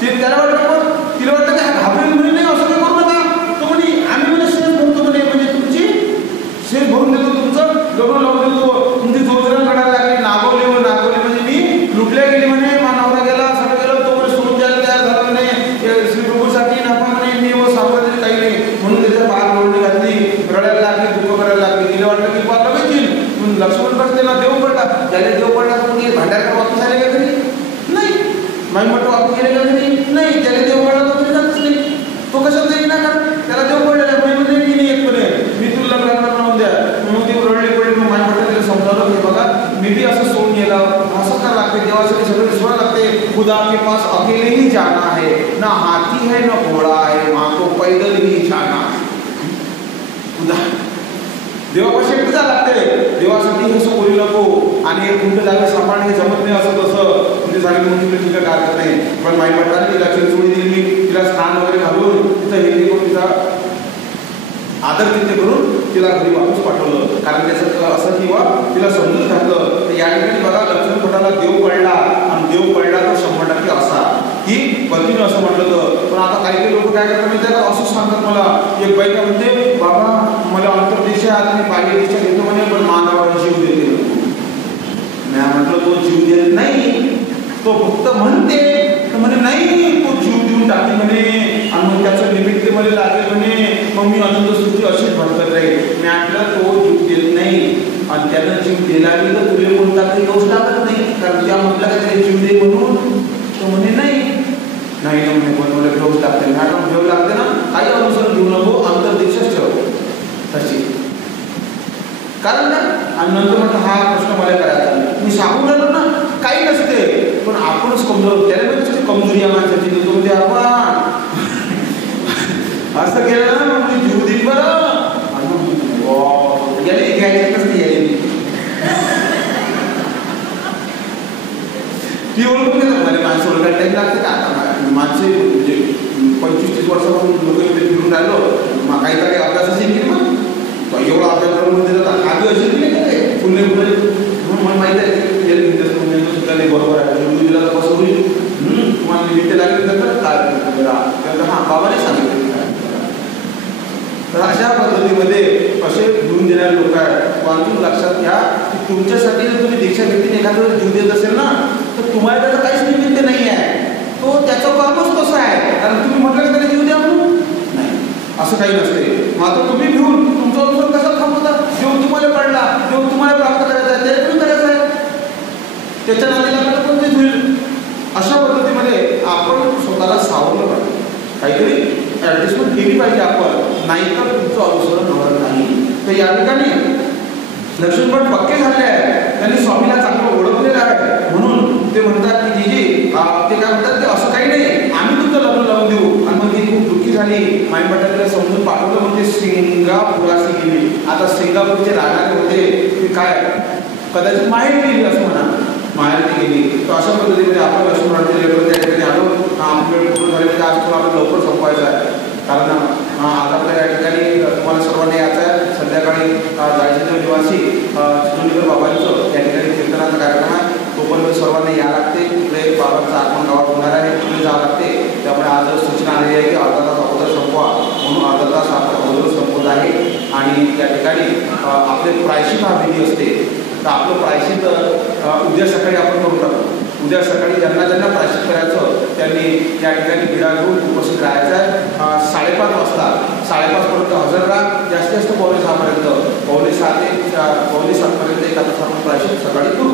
ते त्याला वाटलं, पण तिला वाटतं की हा घाबरेल म्हणे, नाही असं काही करू नका. तो म्हणे आम्ही म्हणे शेत भरतो म्हणे, म्हणजे तुमची शेत भरून देतो, तुमचं लग्न लावून देतो. तुमची जोजरण काढायला लागली, नागवली म्हणजे मी लुटल्या गेली म्हणे, नवरा गेला, सगळं गेलं. तो म्हणे सोडून द्यायला तयार झाला म्हणे, श्री प्रभूसाठी नफा म्हणे, मी व साम्राज्याने काही नाही म्हणून त्याच्या बाग लोळणी घातली, रडायला लागली, दुःख करायला लागली. तिला वाटलं की पाहता पाहिजे म्हणून लक्ष्मण करते ना देव पडला. त्याला देव पडला तर मग भांड्याकडे वापस आले का तरी नाही, माई म्हटलं वापस गेले का तरी नाही, त्याला देव पडला तर तरी जातच नाही. तो कशात जाईल ना, कारण त्याला देव पडलेला आहे. म्हणजे मी नाही येत म्हणे, मी तुला लग्न लावून द्या. मग ती रडली पडली. मग माई म्हटलं त्याला समजावलं की बघा मी बी असं सोडून गेला, असं का लागते, देवासाठी सगळं विसरावं लागते. खुदा के पास अकेले ही जाना है, ना हाथी है ना घोडा है, माँ को पैदल ही जाना. खुदा देवापाशी एकटं जावं लागते, देवासाठी कसं बोलू नको. आणि एक कुठं जागा सांभाळणे हे जमत नाही असं तसं म्हणजे सांगितलं. मग तिला ठीक आहे काय करत नाही. पण माई म्हटलं तिला चिंचोळी दिली, तिला स्नान वगैरे घालून तिथं हे करून तिचा आदर तिथे करून तिला घरी वापस पाठवलं. कारण त्याचं असं किंवा तिला समजून घातलं. तर या ठिकाणी बघा लक्ष्मणपटाला देव पडला, आणि देव पडला तर 100% असा की पतीनं असं म्हटलं तर. पण आता काही काही लोक काय करतात माहिती आहे का, असंच सांगतात मला. एक बाई काय म्हणते, बाबा मला अंतर्देशात आणि बाह्य देशात येतो म्हणे, पण मानवाला जीव देते. मी म्हटलं तो जीव देत नाही, तो फक्त म्हणते. तर म्हणे नाही, तो जीव देऊन टाकते म्हणे, आणि मग त्याचं निमित्त मला लागेल म्हणे, मग मी अनंत सुखी अशीच भटकत राहील. मी म्हटलं तो जीव देत नाही, आणि त्यानं जीव दिला की तर तुला कोणता काही दोष लागत नाही. कारण त्या म्हटलं का त्याने जीव दे म्हणून, तो म्हणे नाही नाही ना म्हणे, पण मला घेऊच लागते. मॅडम घेऊ लागते ना, काही अनुसरण घेऊ नको, अंतर्देशच ठेव तशी. कारण ना, आणि नंतर म्हटलं हा प्रश्न मला करायचा, मी सांगून राहिलो ना काही नसते, पण आपणच कमजोर. त्याला म्हणजे कमजोरी या माणसाची, तो म्हणजे आपण असं केलं ना मग मी जीव देईन बरं. आणि मग याने घ्यायचं नसते, याने ती ओळखून घेतात. मला माणसं ओळखायला टाईम लागते का, आता माणसे म्हणजे 25-30 वर्षापासून लोक इकडे फिरून राहिलो, मग काही काही अभ्यासाची केली. मग एवढा अभ्यास करून दिला आधी अशी नाही फुले फुले म्हणून मला माहिती आहे सुद्धा नाही बरोबर आहे. जीव दिला तर कसं होईल, तुम्हाला निमित्त लागेल तर काय हां बाबाने सांगितलं. तर अशा पद्धतीमध्ये असे घेऊन देणारे लोक आहेत. वाचून लक्षात घ्या की तुमच्यासाठी जर तुम्ही दीक्षा व्यक्तीने एखाद्या जीव देत असेल ना, तर तुम्हाला त्याचं काहीच निमित्त नाही आहे. तो त्याचं कर्मच कसं आहे, कारण तुम्ही म्हटलं की त्याला जीव द्या म्हणून नाही, असं काही नसते. मात्र तुम्ही घेऊन तुमचा अनुसरण कसा थांबवता, देव तुम्हाला पडला, देव तुम्हाला प्राप्त करायचा आहे, ते तुम्ही करायचं आहे, त्याच्या नातीला पण ते होईल. अशा पद्धतीमध्ये आपण स्वतःला सावरलं पाहिजे, काहीतरी ॲडजस्टमेंट केली पाहिजे आपण, नाहीतर तुमचं अनुसरण होणार नाही. तर या ठिकाणी लक्ष्मणपट पक्के झाले आहे, त्यांनी स्वामीला चांगलं ओळखलेलं आहे. म्हणून ते म्हणतात की जीजी ते काय म्हणतात की असं काही नाही, आम्ही तुमचं लग्न लावून देऊ. आणि मग ती खूप दुःखी झाली. माईपटाला समजून पाठवलं, म्हणजे सिंगापूरला गेली. आता सिंगापूरचे राहणारे होते ते काय कदाचित माहेर गेली असं म्हणा, माहेर गेली. तर अशा पद्धतीमध्ये आपण लक्ष्मणाचे लेकर त्या ठिकाणी आलो. आपल्याला पूर्ण झाले म्हणजे आज तुला आपल्याला लवकर संपवायचं आहे. कारण आज आपल्या या ठिकाणी तुम्हाला सर्वांना यायचं आहे. संध्याकाळी जायचं निवासी चिंचोलीकर बाबांचं त्या ठिकाणी कीर्तनाचा कार्यक्रम आहे. तोपर्यंत सर्वांना या लागते. तिकडे बाबांचं आगमन गावात होणार आहे, तिकडे जावं लागते. त्यामुळे आज सूचना आलेली आहे की अर्धा तास अगोदर संपवा, म्हणून अर्धा तास अगोदर संपवत आहे. आणि त्या ठिकाणी आपले प्रायश्चित हा विधी असते. तर आपलं प्रायश्चित उद्या सकाळी आपण करून टाकू. उद्या सकाळी ज्यांना ज्यांना प्रायश्चित करायचं त्यांनी त्या ठिकाणी गिडा घेऊन उपस्थित राहायचं आहे. 5:30 वाजता 5:30पर्यंत हजर राहा. जास्तीत जास्त 5:45 पर्यंत 5:45 ते 5:45 पर्यंत एका तास आपण प्रायश्चित सकाळी करू.